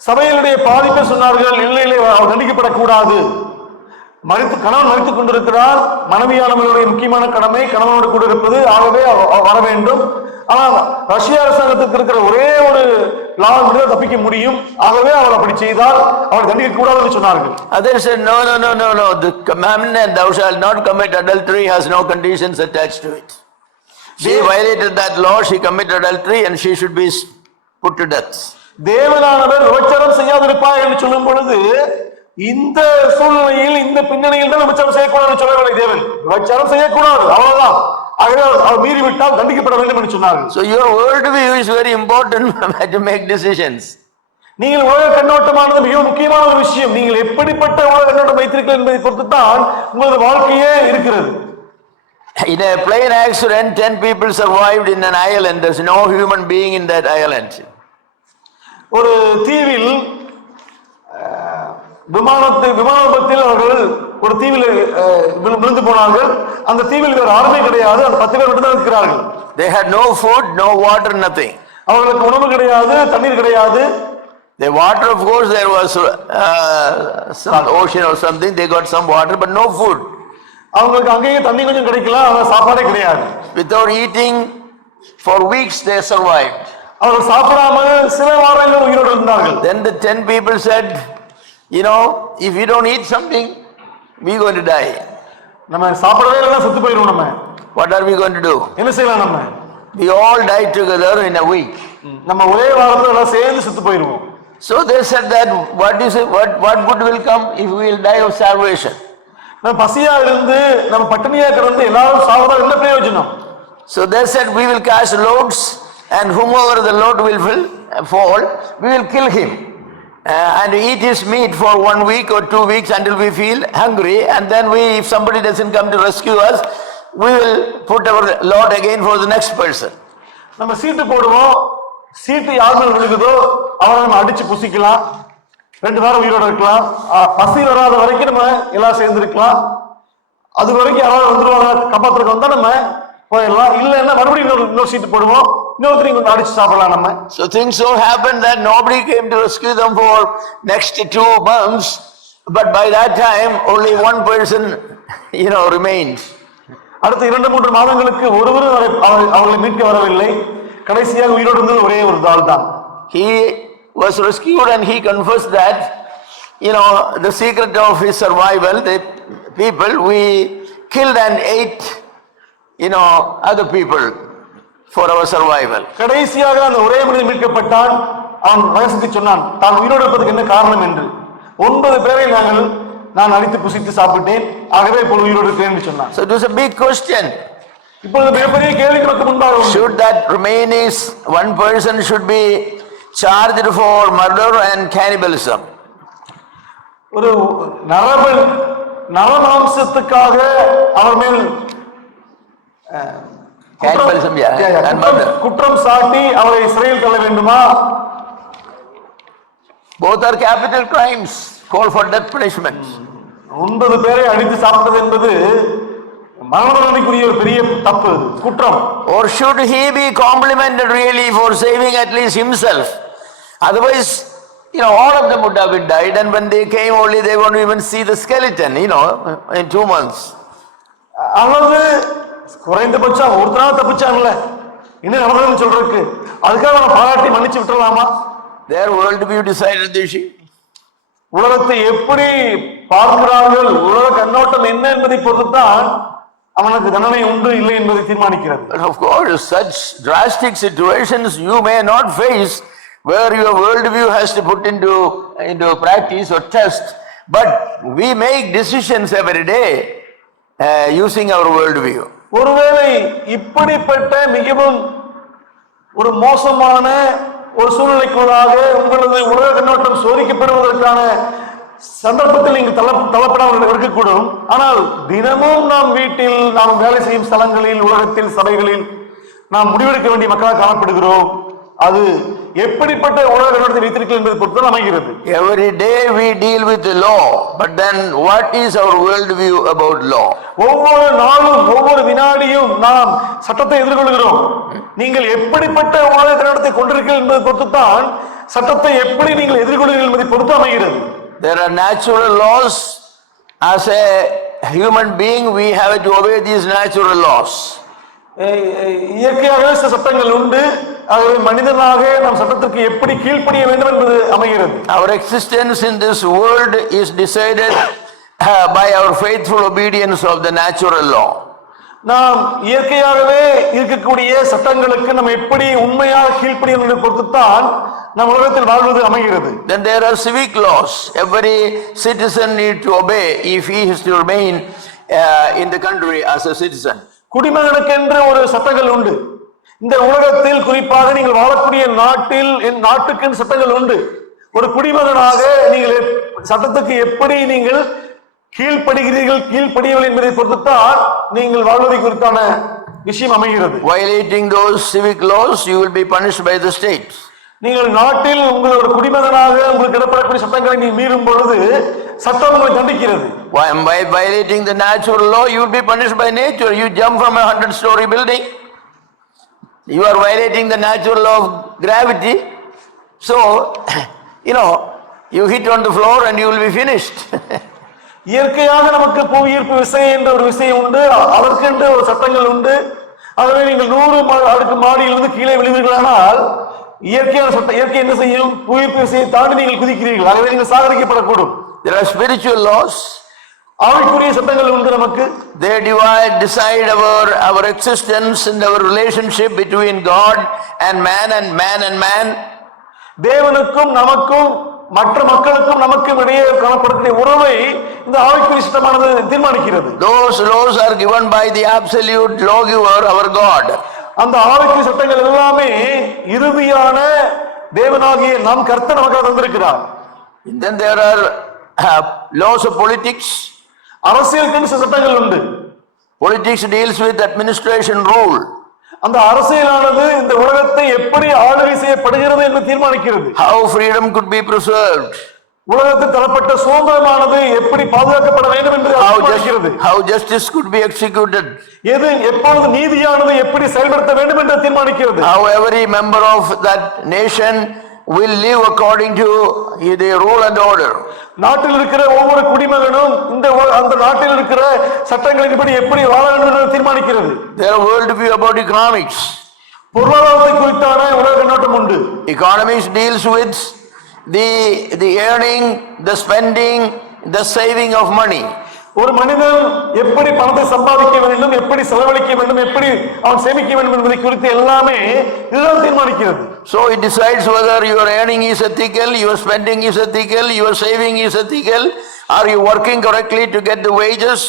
சபையினுடைய பாதிப்பை சொன்னார்கள், இல்லை இல்லை அவள் தண்டிக்கப்படக்கூடாது. கணவன் மரித்துக் கொண்டிருக்கிறார், மனைவியானவர்களுடைய முக்கியமான கடமை கணவனோடு கூட இருப்பது, ஆகவே வர வேண்டும். ஆனால் ரஷ்ய அரசாங்கத்துக்கு இருக்கிற ஒரே ஒரு லாபம் தப்பிக்க முடியும், ஆகவே அவள் அப்படி செய்தால் அவள் தண்டிக்க கூடாதுன்னு சொன்னார்கள். Others said no, the commandment thou shalt not commit adultery has no conditions attached to it. She violated that law, she committed adultery, and she should be put to death. தேவனானவர் விபச்சாரம் செய்யாதிருப்பாய் என்று சொல்லும் பொழுது இந்த சூழ்நிலையில் இந்த பின்னணியில் தான் விபச்சாரம் செய்யக்கூடாதுன்னு சொல்லவில்லை தேவன். விபச்சாரம் செய்யக்கூடாது, அவ்வளவுதான். ஆகவே அவர் மீறிவிட்டால் தண்டிக்கப்பட வேண்டும் என்று சொன்னார்கள். So your world view is very important to make decisions. நீங்கள் உலக கண்ணோட்டமானது மிக முக்கியமான ஒரு விஷயம். நீங்கள் எப்படிப்பட்ட உலக கண்ணோட்டம் வைத்திருக்கிறீர்கள் என்பதை பொறுத்து தான் உங்களது வாழ்க்கையே இருக்கிறது. In a plane accident, 10 people survived in an island. There's no human being in that island. ஒரு தீவில் விமான விபத்தில் அவர்கள் ஒரு தீவில் விழுந்து போனார்கள். அந்த தீவில் வேறு யாருமே கிடையாது, அந்த 10 பேர் மட்டும் தான் இருக்கிறார்கள். They had no food, no water, nothing. அவர்களுக்கு உணவு கிடையாது, தண்ணீர் கிடையாது. The water, of course, there was some ocean or something. They got some water, but no food. அவங்களுக்கு அங்கேயே தண்ணி கொஞ்சம் கிடைக்கலாம், அவங்க சாப்பாடே கிடையாது. Without eating for weeks they survived. அவர்கள் சாப்பிடாமல் சில வாரங்கள் உயிரோடு இருந்தார்கள். Then the 10 people said, you know, if we don't eat something, we going to die. நம்ம சாப்பிடவே இல்லைன்னா செத்து போயிடுவோம். நம்ம what are we going to do? என்ன செய்யலாம்? நம்ம we all die together in a week. நம்ம ஒரே வாரத்துல எல்லாம் சேர்ந்து செத்து போயிடுவோம். So they said that what good will come if we will die of starvation? நம்ம பசியா இருந்து நம்ம பட்டினியா கிடந்து எல்லாரும் சாவதா என்ன பிரயோஜனம்? So they said we will cast loads, and whomever the load will fall, we will kill him and eat his meat for 1 week or 2 weeks until we feel hungry, and then if somebody doesn't come to rescue us, we will put our load again for the next person. நம்ம சீட்டு போடுவோம், சீட்டு யார் மேல விழுகுதோ அவரை நம்ம அடிச்சு புசிக்கலாம், 2 வாரம் உயிரோட இருக்கலாம், பசி வராத வரைக்கும் நம்ம எல்லாம் சேர்ந்து இருக்கலாம், அது வரைக்கும் யாராவது வந்துருவாங்க காப்பாத்துறதுக்கு வந்தா நம்ம போயிடலாம், இல்லைன்னா மறுபடியும் இன்னொரு சீட்டு போடுவோம், இன்னொருத்தரையும் கொஞ்சம் அடிச்சு சாப்பிடலாம் நம்ம. So things so happened that nobody came to rescue them for next 2 months, but by that time only one person remained. அடுத்த 2-3 மாதங்களுக்கு ஒருவரும் அவர்களை மீட்க வரவில்லை. கடைசியாக உயிரோடு இருந்தது ஒரே ஒரு ஆள் தான். He was rescued and he confessed that, the secret of his survival, the people, we killed and ate, other people for our survival. கடைசியாக அந்த ஒரே மனிதன் மீட்கப்பட்டான். அவன் ரகசியத்தை சொன்னான், தான் உயிரோடு இருப்பதற்கு என்ன காரணம் என்று. 9 பேரை நான் அடித்து புசித்து சாப்பிட்டேன், ஆகவே இப்பொழுது உயிரோடு இருக்கிறேன் என்று சொன்னான். So it was a big question. இப்பொழுது மிகப்பெரிய கேள்வி நமக்கு முன்பாக உண்டு. Should that remaining one person should be charged for murder and cannibalism? ஒரு நரமாம்சத்துக்காக அவர் மேல் Cannibalism, and murder. குற்றம் சாட்டி அவரை சிறையில் தள்ள வேண்டுமா? Both are capital crimes, call for death punishment. 9 பேரை அடித்து சாப்பிட்டது என்பது மரண தண்டனைக்குரிய ஒரு பெரிய தப்பு, குற்றம். Or should he be complimented really for saving at least himself? Otherwise, all of them would have been died, and when they came only they won't even see the skeleton, in 2 months. அல்லது குறைந்தபட்சம் ஒருத்தராக தப்பிச்சாங்கல்ல, இன்னும் நடந்ததுன்னு சொல்றதுக்கு அதுக்காக நம்ம பாராட்டி மன்னிச்சு விட்டுறலாமா? Their world view decided the issue. உலகத்தை எப்படி பார்க்கிறார்கள், உலக கண்ணோட்டம் என்ன என்பதை பொறுத்துதான் அவனுக்கு தண்டனை உண்டு இல்லை என்பதை தீர்மானிக்கிறது. But of course, such drastic situations you may not face, where your world view has to put into practice or test, but we make decisions every day using our world view. ஒருவேளை இப்படிப்பட்ட மிகவும் ஒரு மோசமான ஒரு சூழ்நிலைக்குள்ளாக உங்களது உலக கண்ணோட்டம் சோதிக்கப்படுவதற்கான சந்தர்ப்பத்தில் நீங்கள் தள்ளப்படாமல் இருக்கக்கூடும். ஆனால் தினமும் நாம் வீட்டில், நாம் வேலை செய்யும் ஸ்தலங்களில், உலகத்தில், சபைகளில் நாம் முடிவெடுக்க வேண்டிய மக்களாக காணப்படுகிறோம். அது எப்படிப்பட்ட உலக கண்ணோட்டத்தை வைத்திருக்கிறது என்பதை பொறுத்து அமைகிறது. Every day we deal with the law, but then what is our world view about law? ஒவ்வொரு நாளும் ஒவ்வொரு வினாடியும் நாம் சட்டத்தை எதிர்கொள்கிறோம். நீங்கள் எப்படிப்பட்ட உலக கண்ணோட்டத்தை கொண்டிருக்கிறீர்கள் என்பதை பொறுத்துதான் சட்டத்தை எப்படி நீங்கள் எதிர்கொள்கிறீர்கள் என்பதை பொறுத்து அமைகிறது. There are natural laws. As a human being, we have to obey these natural laws. இயற்கையாகவே சில சட்டங்கள் உண்டு. ஆகவே மனிதனாக நாம் சட்டத்திற்கு எப்படி கீழ்ப்படிய வேண்டும் என்பது அமைகிறது. Our existence in this world is decided by our faithful obedience of the natural law. நாம் இயற்கையாகவே இருக்கக்கூடிய சட்டங்களுக்கு நாம் எப்படி உண்மையாக கீழ்ப்படிய என்பதை பொறுத்துத்தான் நம் உலகத்தில் வாழ்வது அமைகிறது. Then there are civic laws. Every citizen need to obey if he is to remain in the country as a citizen. குடிமகனுக்கென்று ஒரு சட்டங்கள் உண்டு. இந்த உலகத்தில் குறிப்பாக நீங்கள் வாழக்கூடிய நாட்டுக்கு சட்டங்கள் உண்டு. ஒரு குடிமகனாக நீங்கள் சட்டத்துக்கு எப்படி நீங்கள் கீழ்ப்படியவில்லை என்பதை பொறுத்துத்தான் நீங்கள் வாழ்வதை குறித்தான விஷயம் அமைகிறது. Violating those civic laws, you will be punished by the state. நீங்கள் நாட்டில் உங்கள் ஒரு குடிமகனாக உங்களுக்கு இடப்படக்கூடிய சட்டங்களை நீ மீறும் பொழுது சட்டம் உங்களை தண்டிக்கிறது. By violating the natural law, you will be punished by nature. You jump from a 100-story building, you are violating the natural law of gravity. So, you hit on the floor and you will be finished. இயற்கையாக நமக்கு புவியீர்ப்பு விசை என்ற ஒரு விஷயம் உண்டு, அதற்கென்று ஒரு சட்டங்கள் உண்டு. ஆகவே நீங்கள் 100 அடுக்கு மாடியிலிருந்து கீழே விழுவீர்களானால் இயற்கை என்ன செய்யும்? புவியீர்ப்பு விசையை தாண்டி நீங்கள் குதிக்கிறீர்கள், ஆகவே நீங்கள் சாகடிக்கப்படக்கூடும். There are spiritual laws. ஆவிக்குரிய சட்டங்கள் உண்டு நமக்கு. They decide our existence and our relationship between God and man. தேவனுக்கும் நமக்கும் மற்ற மக்களுக்கும் நமக்கும் இடையே காணப்படக்கூடிய உறவை இந்த ஆவிக்குரிய சட்டமானது தீர்மானிக்கிறது. Those laws are given by the absolute lawgiver, our God. அந்த ஆவிக்குரிய சட்டங்கள் எல்லாமே இறுதியான தேவனாகிய நம் கர்த்தர் நமக்கு தந்திருக்கிறார். Then there are laws of politics. அரசியலுக்கு சட்டங்கள் உண்டு. Politics deals with administration rule. அந்த அரசியலானது இந்த உலகத்தை எப்படி ஆளுகை செய்யப்படுகிறது என்று தீர்மானிக்கிறது. How freedom could be preserved. உலகத்தில் தரப்பட்ட சுதந்திரமானது எப்படி பாதுகாக்கப்பட வேண்டும் என்று தீர்மானிக்கிறது. How justice could be executed. எப்பொழுது நீதியானது எப்படி செயல்படுத்த வேண்டும் என்று தீர்மானிக்கிறது. How every member of that nation will live according to the rule and order. நாட்டில் இருக்கிற ஒவ்வொரு குடிமகனும் அந்த நாட்டில் இருக்கிற சட்டங்களின்படி எப்படி வாழ வேண்டும் என்று தீர்மானிக்கிறது. There are world view about economics. பொருளாதாரத்தை குறித்தான உலக கண்ணோட்டம் உண்டு. Economics deals with the earning, the spending, the saving of money. ஒரு மனிதன் எப்படி பணத்தை சம்பாதிக்க வேண்டும், எப்படி செலவழிக்க வேண்டும், எப்படி அவன் சேமிக்க வேண்டும் என்பதை குறித்து எல்லாமே இதுதான் தீர்மானிக்கிறது. So it decides whether your earning is ethical, your spending is ethical, your saving is ethical, are you working correctly to get the wages?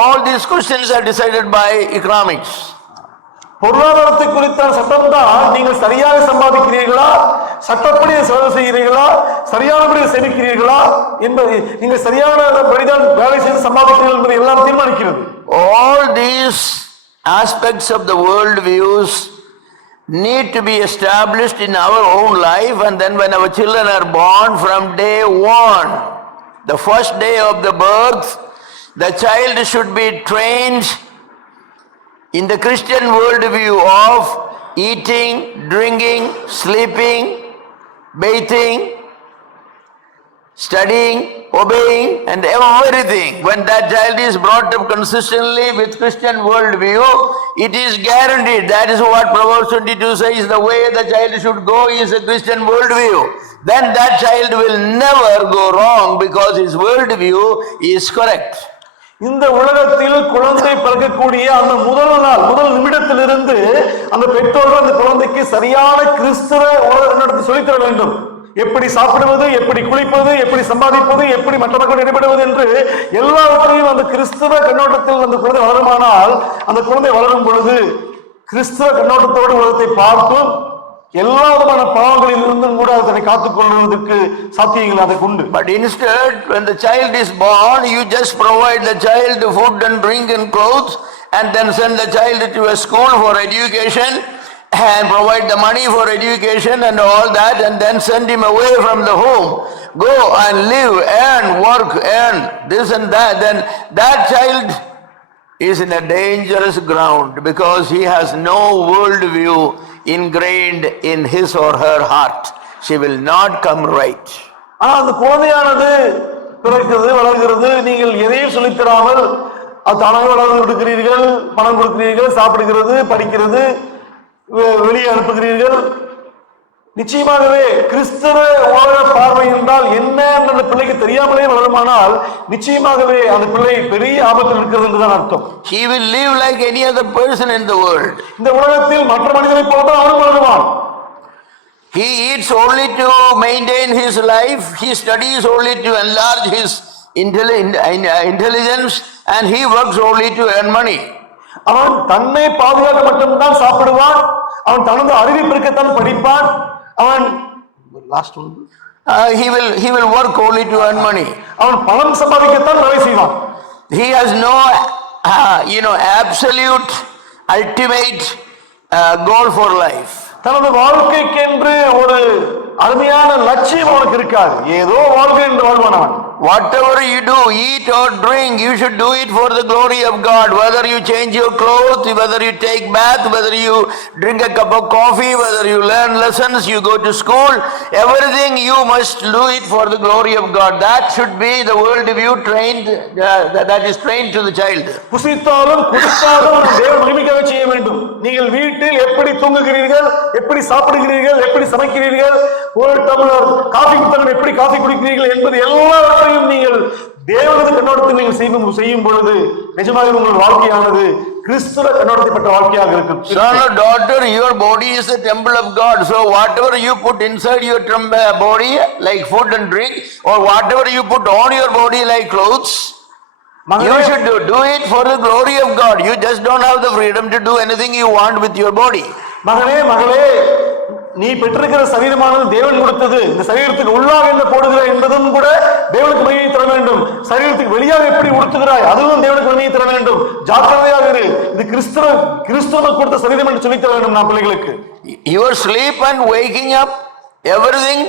All these questions are decided by economics. பொருளாதாரத்தை குறித்த சட்டம் தான் நீங்கள் சரியாக சம்பாதிக்கிறீர்களா, சட்டப்படி செலவு செய்கிறீர்களா, சரியானபடி சேமிக்கிறீர்களா என்பது, நீங்கள் சரியானபடிதான் வேலை செய்து சம்பாதிக்கிறீர்கள் என்பதை எல்லாம் தீர்மானிக்கிறது. All these aspects of the world views need to be established in our own life, and then when our children are born, from day one, the first day of the birth, the child should be trained in the Christian worldview of eating, drinking, sleeping, bathing, studying, obeying, and everything. When that child is brought up consistently with Christian worldview, it is guaranteed. That is what Proverbs 22 says, the way the child should go is a Christian worldview. Then that child will never go wrong because his worldview is correct. இந்த உலகத்தில் குழந்தை பிறக்கக்கூடிய அந்த முதல் நிமிடத்திலிருந்து அந்த பெற்றோர்கள் அந்த குழந்தைக்கு சரியான கிறிஸ்தவ உலகத்தை சொல்லித்தர வேண்டும். எப்படி சாப்பிடுவது, எப்படி குளிப்பது, எப்படி சம்பாதிப்பது, எப்படி மற்ற மக்கள் ஈடுபடுவது என்று எல்லாவற்றையும் அந்த கிறிஸ்தவ கண்ணோட்டத்தில் அந்த குழந்தை வளருமானால், அந்த குழந்தை வளரும் பொழுது கிறிஸ்தவ கண்ணோட்டத்தோடு உலகத்தை பார்த்தும் எல்லா விதமான பாவங்களில் இருந்தும் கூட அதனை காத்துக் கொள்வதற்கு சாத்தியங்கள் அதற்கு உண்டு. But instead, when the child is born, you just provide the child food and drink and clothes, and then send the child to a school for education, and provide the money for education and all that, and then send him away from the home. Go and live, earn, work, earn this and that. Then that child is in a dangerous ground because he has no worldview ingrained in his or her heart. She will not come right. அந்த குழந்தையானது பிறக்கிறது, வளர்கிறது, நீங்கள் எதையும் சொல்லித் தராமல் அது தானாக வளர்ந்து கொடுக்கிறீர்கள், பணம் கொடுக்கிறீர்கள், சாப்பிடுகிறது, படிக்கிறது, வெளியே அனுப்புகிறீர்கள். நிச்சயமாகவே கிறிஸ்தவ உலக பார்வை என்றால் என்ன அந்த பிள்ளைக்கு தெரியாமலே வளருமானால் நிச்சயமாகவே அந்த பிள்ளை பெரிய ஆபத்தில் இருக்கிறது என்றுதான் அர்த்தம். He will live like any other person in the world. இந்த உலகத்தில் மற்ற மனிதனைப் போல தான் அவனும் வளருவான். He eats only to maintain his life, he studies only to enlarge his intelligence, and he works only to earn money. அவன் தன்னை பாதுகாக்க மட்டும்தான் சாப்பிடுவான், அவன் தனது அறிவை பெருக்கத்தான் படிப்பான், அவன் he will work only to earn money. அவன் பணம் சம்பாதிக்கத்தான் வேலை செய்வான். He has no absolute ultimate goal for life. தனது வாழ்க்கைக்கென்று ஒரு அருமையான லட்சியம் அவனுக்கு இருக்காது. ஏதோ வாழ்க்கை என்று வாழ்வான் அவன். Whatever you do, eat or drink, you should do it for the glory of God. Whether you change your clothes, whether you take bath, whether you drink a cup of coffee, whether you learn lessons, you go to school, everything you must do it for the glory of God. That should be the world view trained, that is trained to the child. புசித்தாலும் குடித்தாலும் தேவன் மகிமைக்காக செய்ய வேண்டும். நீங்கள் வீட்டில் எப்படி தூங்குகிறீர்கள், எப்படி சாப்பிடுகிறீர்கள், எப்படி சமைக்கிறீர்கள், ஒரு டம்ளர் காஃபி குடித்தாலும் எப்படி காஃபி குடிக்கிறீர்கள் என்பது எல்லாவற்றையும் நீங்கள் தேவனது கண்ணோட்டத்தில் நீங்கள் செய்யும் பொழுது நிஜமாக உங்கள் வாழ்க்கையானது கிறிஸ்துவ கண்ணோட்டத்தைப்பட்ட வாழ்க்கையாக இருக்கும். Son or daughter, your body is the temple of God. So whatever you put inside your body like food and drink, or whatever you put on your body like clothes, you should do it for the glory of God. You just don't have the freedom to do anything you want with your body. மகனே மகளே, நீ பெற்றிருக்கிற சரீரமானது தேவன் கொடுத்தது. இந்த சரீரத்துக்கு உள்ளாக என்ன போடுகிறாய் என்பதும் கூட தேவனுக்கு மகிமையை தர வேண்டும். சரீரத்துக்கு வெளியாக எப்படி உடுத்துகிறாய் அதுவும் தேவனுக்கு மகிமையை தர வேண்டும். ஜாக்கிரதையாக இரு. இது கிறிஸ்துவ கொடுத்த சரீரம் என்று சொல்லி தர வேண்டும் நாம் பிள்ளைகளுக்கு. Your sleep and waking up, everything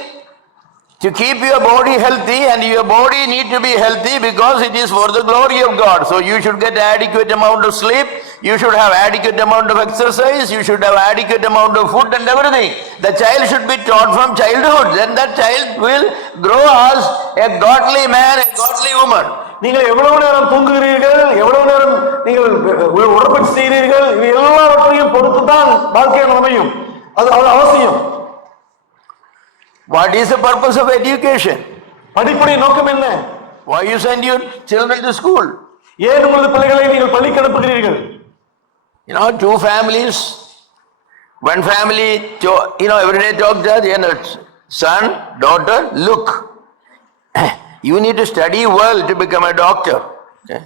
to keep your body healthy, and your body need to be healthy because it is for the glory of God. So you should get adequate amount of sleep, you should have adequate amount of exercise, you should have adequate amount of food and everything. The child should be taught from childhood, then that child will grow as a godly man, a godly woman. நீங்கள் எவ்வளவு நேரம் தூங்குகிறீர்கள், எவ்வளவு நேரம் நீங்கள் உடற்பயிற்சி செய்கிறீர்கள், இது எல்லாவற்றையும் பொறுத்துதான் வாழ்க்கையான அமையும். அது அவசியம். What is the purpose of education? படிப்புடைய நோக்கம் என்ன? Why you send your children to school? ஏன் உங்களது பிள்ளைகளை நீங்கள் பள்ளிக்கு அனுப்புகிறீர்கள்? You know, two families, one family, every day talk that, son, daughter, look, you need to study well to become a doctor. Okay?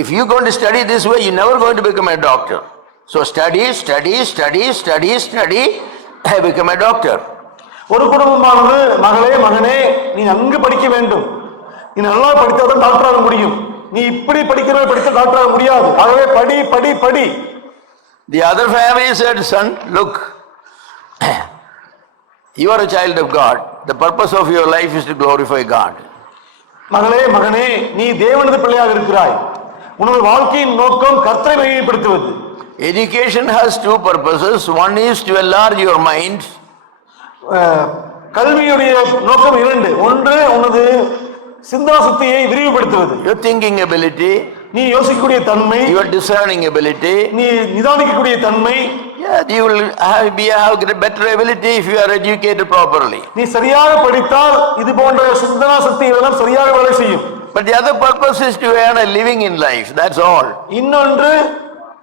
If you're going to study this way, you're never going to become a doctor. So study, become a doctor. ஒரு குடும்பமானது மகளே மகனே நீ நன்கு படிக்க வேண்டும், நீ நல்லா படித்தாதான் doctor ஆக முடியும், நீ இப்படி படித்த டாக்டர் ஆக முடியாது, ஆகவே படி படி படி. The other family said, son, look, you are a child of God. The purpose of your life is to glorify God. மகளே மகனே நீ தேவனது பிள்ளையாக இருக்கிறாய், உனது வாழ்க்கையின் நோக்கம் கர்த்தரை மகிமைப்படுத்துவது. Education has two purposes. One is to enlarge your mind. கல்வியுடைய நோக்கம் இரண்டு. ஒன்று உனது சிந்தா சக்தியை விரிவுபடுத்துவது, Your thinking ability, நீ யோசிக்கக்கூடிய தன்மை, your discerning ability. நீ நிதானிக்கக்கூடிய தன்மை. Yeah, you will have better ability if you are educated properly. நீ சரியாக படித்தால் இது போன்ற சிந்தனா சக்தி எல்லாம் சரியாக வேலை செய்யும். But the other purpose is to earn a living in life. That's all. இன்னொன்று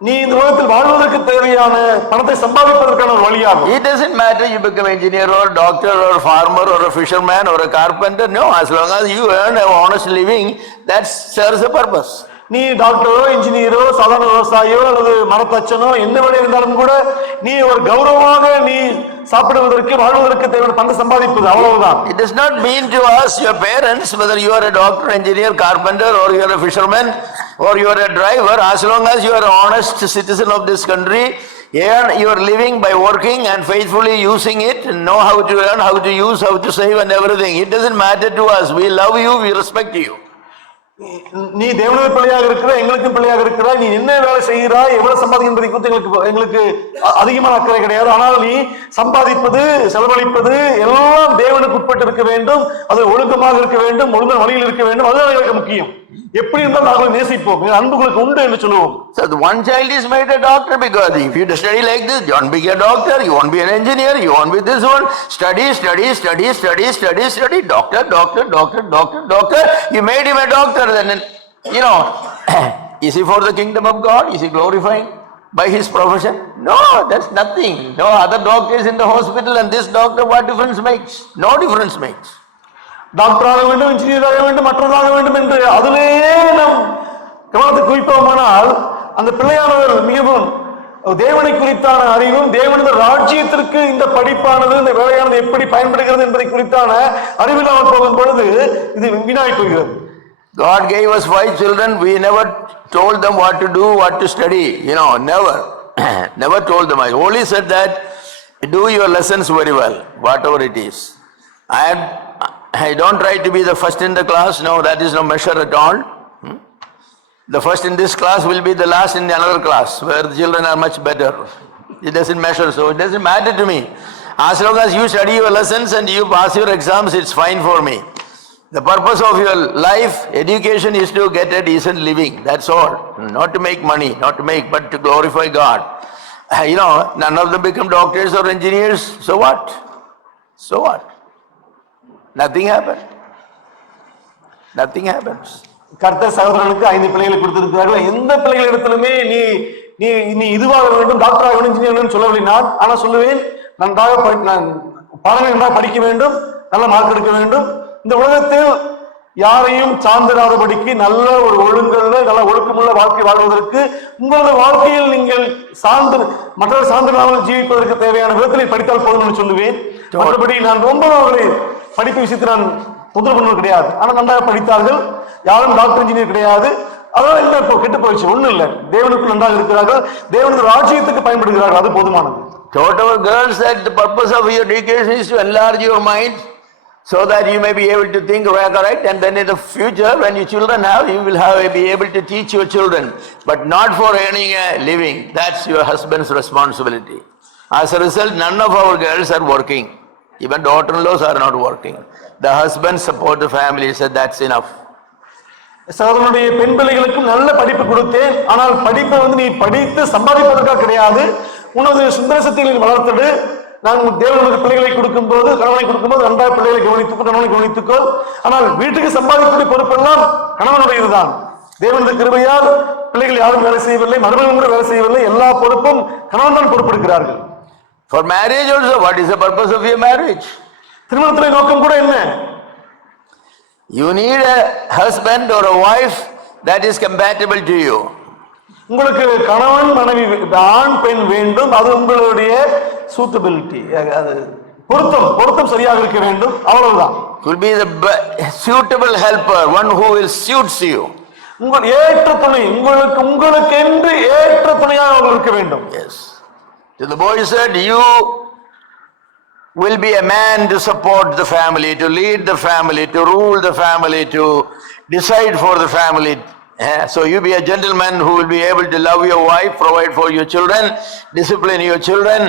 நீ இந்த உலகத்தில் வாழ்வதற்கு தேவையான பணத்தை சம்பாதிப்பதற்கான ஒரு வழியாகும். It doesn't matter you become engineer or doctor or farmer or a fisherman or a carpenter. No, as long as you earn an honest living, that serves a purpose. நீ டாக்டரோ இன்ஜினியரோ சாதாரண விவசாயியோ அல்லது மரத்தச்சனோ என்ன வேலை இருந்தாலும் கூட நீ ஒரு கௌரவமாக நீ சாப்பிடுவதற்கு வாழ்வதற்கு தேவையான பணத்தை சம்பாதிப்பது அவ்வளவுதான். It does not mean to ask your parents whether you are a doctor, engineer, carpenter or you are a fisherman or you are a driver. As long as you are an honest citizen of this country, you are living by working and faithfully using it, and know how to earn, how to use, how to save and everything. It doesn't matter to us. We love you, we respect you. நீ தேவனுடைய பிள்ளையாக இருக்கிற எங்களுக்கும் பிள்ளையாக இருக்கிறாய், நீ என்ன வேலை செய்கிறாய் எவ்வளவு சம்பாதிக்கும் என்பதை குறித்து எங்களுக்கு அதிகமான அக்கறை கிடையாது. ஆனால் நீ சம்பாதிப்பது செலவழிப்பது எல்லாம் தேவனுக்கு உட்பட்டு இருக்க வேண்டும், அது ஒழுக்கமாக இருக்க வேண்டும், ஒழுங்கான வழியில் இருக்க வேண்டும், அதுதான் எங்களுக்கு முக்கியம். எப்படி இருந்தால் நாங்கள் நேசிப்போம், அன்புகளுக்கு உண்டு என்று சொல்லுவோம். So the one child is made a doctor because if you study like this, you want to be a doctor, you want to be an engineer, you want to be this one, study, doctor. You made him a doctor, then is he for the kingdom of God? Is he glorifying by his profession? No, that's nothing. No other doctor is in the hospital and this doctor, what difference makes? No difference makes. Doctor ஆக வேண்டும், engineer ஆக வேண்டும், மற்றதாக வேண்டும் என்று அதிலேயே நாம் கவனத்தை குவிப்போமானால் அந்த பிள்ளையானவர் மிகவும் தேவனை குறித்தான அறிவும் தேவனது ராஜ்யத்திற்கு இந்த படிப்பானது இந்த வேலையானது எப்படி பயன்படுகிறது என்பதை குறித்தான அறிவில்லாமல் போகும் பொழுது இது வீணாய் போகிறது. God gave us 5 children. We never told them what to do, what to study. Never told them. I only said that do your lessons very well, whatever it is. I don't try to be the first in the class. No, that is no measure at all. The first in this class will be the last in another class where the children are much better. It doesn't measure, so it doesn't matter to me. As long as you study your lessons and you pass your exams, it's fine for me. The purpose of your life, education, is to get a decent living. That's all. Not to make money, but to glorify God. None of them become doctors or engineers. So what? Nothing happens. கர்த்தர் சகோதரனுக்கு 5 பிள்ளைகளை கொடுத்திருக்கிறார்கள். எந்த பிள்ளைகள் இடத்திலுமே நீ இதுவாக வேண்டும், doctor ஆக வேண்டும், இன்ஜினியர் வேண்டும் சொல்லவில்லை. நான் ஆனா சொல்லுவேன், நன்றாக பாடங்களை நன்றாக படிக்க வேண்டும், நல்ல மார்க் எடுக்க வேண்டும். இந்த உலகத்தில் யாரையும் சார்ந்திராதபடிக்கு நல்ல ஒரு ஒழுங்குள்ள நல்ல ஒழுக்கமுள்ள வாழ்க்கை வாழ்வதற்கு உங்களது வாழ்க்கையில் நீங்கள் மற்றவர்கள் சார்ந்திராமல் ஜீவிப்பதற்கு தேவையான விதத்தில் படித்தால் போதும் என்று சொல்லுவேன். மற்றபடி நான் ரொம்ப அவர்களை படிப்பு விஷயத்தில் நான் தொந்தரவு பண்ணுவது கிடையாது. ஆனால் நன்றாக படித்தார்கள், யாரும் டாக்டர் இன்ஜினியர் கிடையாது, அதனால என்ன இப்போ கெட்டு போயிடுச்சு, ஒண்ணும் இல்லை. தேவனுக்கு நன்றாக இருக்கிறார்கள், தேவனுக்கு ராஜ்யத்துக்கு பயன்படுகிறார்கள், அது போதுமானது. Taught our girls that the purpose of your education is to enlarge your mind so that you may be able to think correct, and then in the future when your children you will be able to teach your children, but not for earning a living. That's your husband's responsibility. As a result, none of our girls are working. Even daughter-in-laws are not working. The husbands support the family, said that's enough. சகோதரனுடைய பெண் பிள்ளைகளுக்கும் நல்ல படிப்பு கொடுத்தேன், ஆனால் படிப்பை நீ படித்து சம்பாதிப்பதற்காக கிடையாது. உனது சுந்தர சக்திகளை வளர்த்துடு, நான் தேவனுக்கு பிள்ளைகளை கொடுக்கும்போது, கணவனை கொடுக்கும்போது நன்றாக பிள்ளைகளை கவனித்துக்கோ, கணவனை கவனித்துக்கோ. ஆனால் வீட்டுக்கு சம்பாதிக்கக்கூடிய பொறுப்பெல்லாம் கணவனுடையதுதான். தேவனுடைய கிருபையால் பிள்ளைகள் யாரும் வேலை செய்யவில்லை, மருமகன் கூட வேலை செய்யவில்லை. எல்லா பொறுப்பும் கணவன் தான் பொறுப்பெடுக்கிறார்கள். For marriage also, what is the purpose of your marriage? திருமணத்தின் நோக்கம் கூட என்ன? You need a husband or a wife that is compatible to you. உங்களுக்கு கணவன் மனைவி ஆண் பெண் வேண்டும். அது உங்களுடைய சூட்டபிலிட்டி, அது பொருத்தம் சரியாக இருக்க வேண்டும். அவ்வளவுதான். Could be the suitable helper, one who will suits you. உங்கள் ஏற்ற துணை, உங்களுக்கு என்று ஏற்ற துணையாக அவர் இருக்க வேண்டும். Yes. So the boy said, you will be a man to support the family, to lead the family, to rule the family, to decide for the family. So you be a gentleman who will be able to love your wife, provide for your children, discipline your children,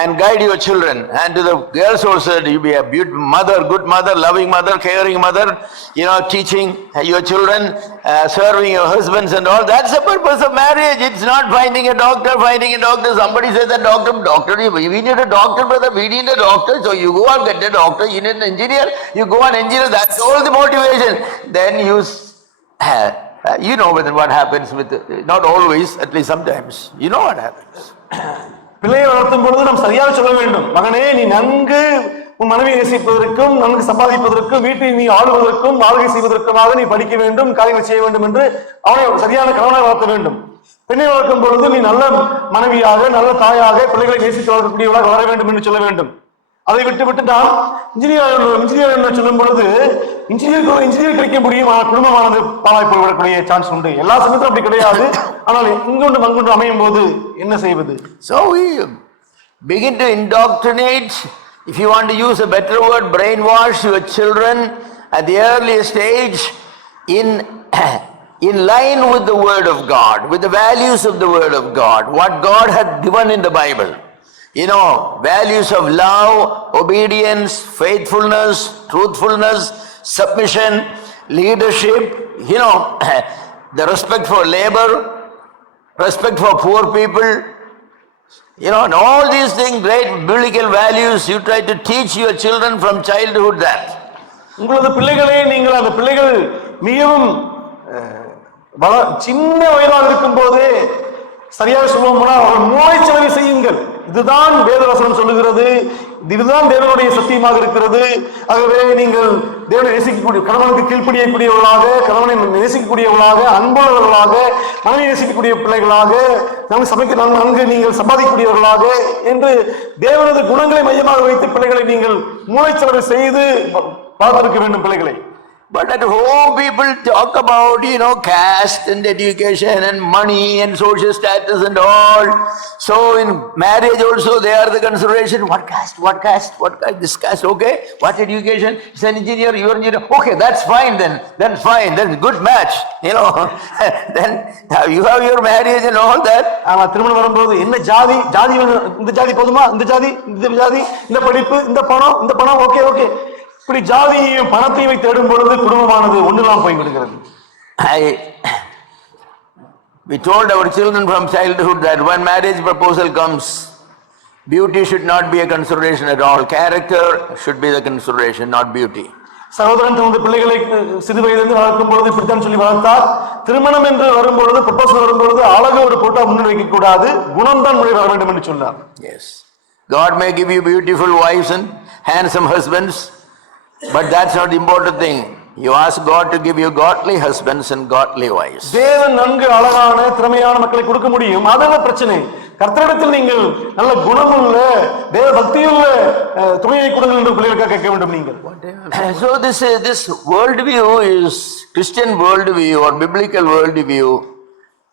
and guide your children. And to the girls also, you be a beautiful mother, good mother, loving mother, caring mother, teaching your children, serving your husbands and all. That's the purpose of marriage. It's not finding a doctor. Somebody says that doctor, we need a doctor, brother, we need a doctor. So you go and get a doctor. You need an engineer, you go and engineer. That's all the motivation. Then you know what happens with, not always, at least sometimes. You know what happens. பிள்ளையை வளர்த்தும் பொழுது நாம் சரியாக சொல்ல வேண்டும். மகனே, நீ நன்கு உன் மனைவியை நேசிப்பதற்கும், நன்கு சம்பாதிப்பதற்கும், வீட்டை நீ ஆளுவதற்கும், ஆளுகை செய்வதற்குமாக நீ படிக்க வேண்டும், காரியங்கள் செய்ய வேண்டும் என்று அவனை சரியான கணவனை வளர்த்த வேண்டும். பெண்ணை வளர்க்கும் பொழுது நீ நல்ல மனைவியாக, நல்ல தாயாக, பிள்ளைகளை நேசித்து வளர்க்கக்கூடியவளாக வர வேண்டும் என்று சொல்ல வேண்டும். அதை விட்டு நாம் இன்ஜினியர் என்று சொல்லும் பொழுது இன்ஜினியர் கிடைக்க முடியும், ஆனால் குடும்பமானது பாழாய் போய்விடக்கூடிய சான்ஸ் உண்டு. எல்லா சமயத்திலும் அப்படி கிடையாது. ஆனால் இங்கொண்டு மங்கொண்டு அமையும் போது என்ன செய்வது? So we begin to indoctrinate, if you want to use a better word, brainwash your children at the earliest age in line with the word of God, with the values of the word of God, what God had given in the Bible. Values of love, obedience, faithfulness, truthfulness, submission, leadership, the respect for labor, respect for poor people, and all these things, great biblical values, you try to teach your children from childhood that. உங்களது பிள்ளைகளே, நீங்கள் அந்த பிள்ளைகள் மிகவும் சின்ன வயதாக இருக்கும் போதே சரியாக சொல்லுவோம்னா அவர்கள் மூளைச்சலவை செய்யுங்கள். இதுதான் வேதவசனம் சொல்லுகிறது, இதுதான் தேவனுடைய சத்தியமாக இருக்கிறது. ஆகவே நீங்கள் தேவனை நேசிக்கக்கூடிய, கணவனுக்கு கீழ்ப்படியக்கூடியவர்களாக, கணவனை நேசிக்கக்கூடியவர்களாக, அன்புள்ளவர்களாக, மனைவி நேசிக்கக்கூடிய பிள்ளைகளாக, நன்கு நீங்கள் சம்பாதிக்கக்கூடியவர்களாக என்று தேவனது குணங்களை மையமாக வைத்து பிள்ளைகளை நீங்கள் மூளைச்சலவை செய்து பார்த்திருக்க வேண்டும் பிள்ளைகளை. But at home people talk about, caste and education and money and social status and all. So in marriage also they are the consideration. What caste, this caste, okay. What education? He's an engineer, you're an engineer. Okay, that's fine then. That's fine. That's good match. Then you have your marriage and all that. ஆமா, திருமணம் வரும்போது என்ன ஜாதி, இந்த ஜாதி போதுமா, இந்த ஜாதி, இந்த படிப்பு, இந்த பணம், ஓகே. இப்படி ஜாதியையும் பணத்தையும் தேடும் பொழுது குடும்பமானது ஒன்றுலாம் போய்விடுகிறது. We told our children from childhood that when marriage proposal comes, beauty should not be a consideration at all. Character should be the consideration, not beauty. சகோதரன் தனது பிள்ளைகளை சிறு வயதிலிருந்து வளர்க்கும் பொழுது இப்படித்தான் சொல்லி வளர்த்தார். திருமணம் என்று வரும்பொழுது, ப்ரொபோசல் வரும்பொழுது அழகு ஒரு போட்டா முன்னாடி வைக்க கூடாது, குணம் தான் முன்னாடி வர வேண்டும் என்று சொன்னார். Yes, God may give you beautiful wives and handsome husbands, but that's not the important thing. You ask God to give you godly husbands and godly wives. தேவன் நன்கு அழகான திறமையான மக்களை கொடுக்க முடியும், அதல்ல பிரச்சனை. கர்த்தரிடத்தில் நீங்கள் நல்ல குணமுள்ள, தேவ பக்தியுள்ள துணையை கொடுங்கள் என்று பிள்ளைகளுக்காக கேட்க வேண்டும் நீங்கள். So this world view is Christian world view or biblical world view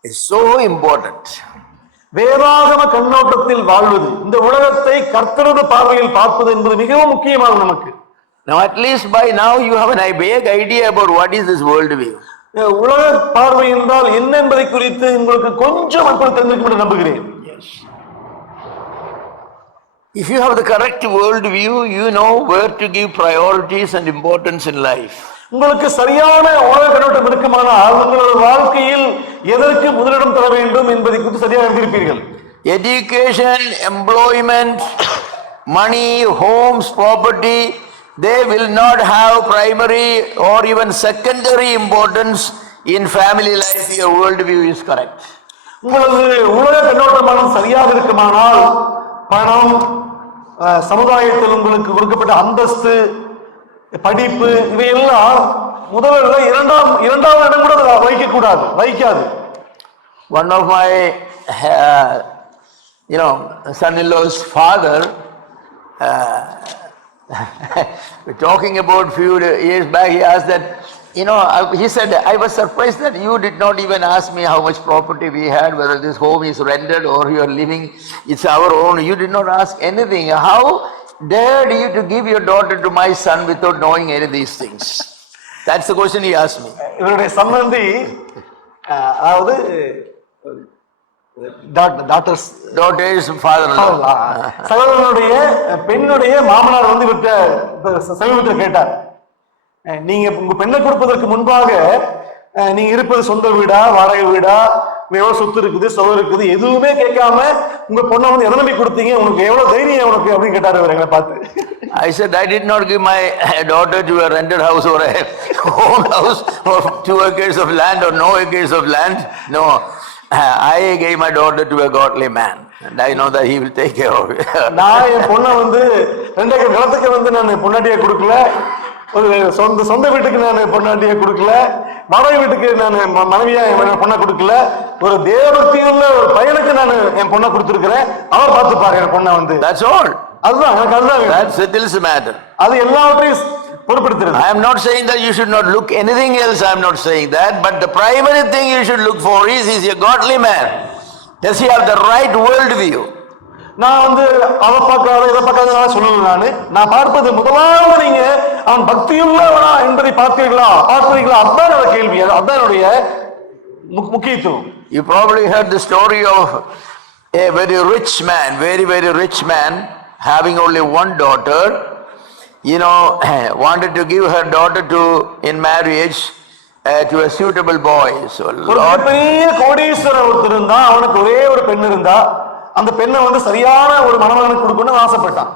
is so important. வேதாகம கண்ணோட்டத்தில் வாழ்வது, இந்த உலகத்தை கர்த்தரது பார்வையில் பார்ப்பது என்பது மிகவும் முக்கியமானது நமக்கு. Now at least by now you have a vague idea about what is this world view. உலக பார்வை என்றால் என்ன என்பதை குறித்து உங்களுக்கு கொஞ்சம் அப்படி தெரிஞ்சிருக்கும் என்று நம்புகிறேன். If you have the correct world view, you know where to give priorities and importance in life. உங்களுக்கு சரியான உலக கண்ணோட்டம் இருக்குமானால் உங்களது வாழ்க்கையில் எதற்கு முதலிடம் தர வேண்டும் என்பதை குறித்து சரியாக அறிந்திருப்பீர்கள். Education, employment, money, homes, property, they will not have primary or even secondary importance in family life. Your worldview is correct. உங்களது உலக கண்ணோட்டமானது சரியாக இருக்குமானால் பணம், சமுதாயத்தில் உங்களுக்கு கொடுக்கப்பட்ட அந்தஸ்து, படிப்பு இவையெல்லாம் முதல்ல இரண்டாவது இடம் கூட வைக்காது. One of my son-in-law's father, talking about few years back, he asked that, he said, I was surprised that you did not even ask me how much property we had, whether this home is rented or you are living, it's our own. You did not ask anything. How dared you to give your daughter to my son without knowing any of these things? That's the question he asked me. இவருடைய சம்பந்தி, அதாவது daughters father-in-law, சகோதரனுடைய பெண்ணுடைய மாமனார் வந்து சமீபத்தில் கேட்டார், நீங்க உங்க பெண்ணை கொடுப்பதற்கு முன்பாக நீங்க இருப்பது சொந்த வீடா, வாடகை வீடா, எவ்வளவு சொத்து இருக்குது, சொத்து இருக்குது, எதுவுமே கேட்காம உங்க பொண்ணை வந்து எதை நம்பி கொடுத்தீங்க, உனக்கு எவ்வளவு தைரியம் உனக்கு அப்படின்னு கேட்டாரு எங்களை பார்த்து. I said, I did not give my daughter to a rented house or a owned house or 2 acres of land or no acres of land. No, I gave my daughter to a godly man and I know that he will take care of it. நான் என் பொண்ணை வந்து 2 acre நிலத்துக்கு வந்து நான் பொண்டாட்டியை கொடுக்கல, ஒரு சொந்த வீட்டுக்கு நான் பொண்டாட்டியை கொடுக்கல, வாடகை வீட்டுக்கு நான் மனைவியா என் பொண்ணை கொடுக்கல, ஒரு தேவபக்தியுள்ள ஒரு பையனுக்கு நான் என் பொண்ணை கொடுத்திருக்கிறேன், அவர் பார்த்துப்பாரு என் பொண்ணை வந்து. That's all. அதுதான் எனக்கு அதுதான். That settles the matter. அது எல்லாவற்றையும் பொறுப்படுத்துறது. I am not saying that you should not look anything else. I am not saying that, but the primary thing you should look for is a godly man. Does he have the right world view? நான் வந்து அதை பார்க்காத இதை பார்க்காத சொல்லல. நான் பார்ப்பது முதலாவது நீங்க அவன் பக்தியுள்ளவனா என்பதை பார்த்தீர்களா. அதுதான் கேள்வி, அதுதான் என்னுடைய முக்கியத்துவம். You probably heard the story of a very rich man, very rich man, having only one daughter, wanted to give her daughter in marriage to a suitable boy. So பெரிய கோடீஸ்வரர் ஒருத்தர் இருந்தா, அவனுக்கு ஒரே ஒரு பெண் இருந்தா, அந்த பெண்ணை வந்து சரியான ஒரு மணமகனுக்கு கொடுக்கணும்னு ஆசைப்பட்டான்.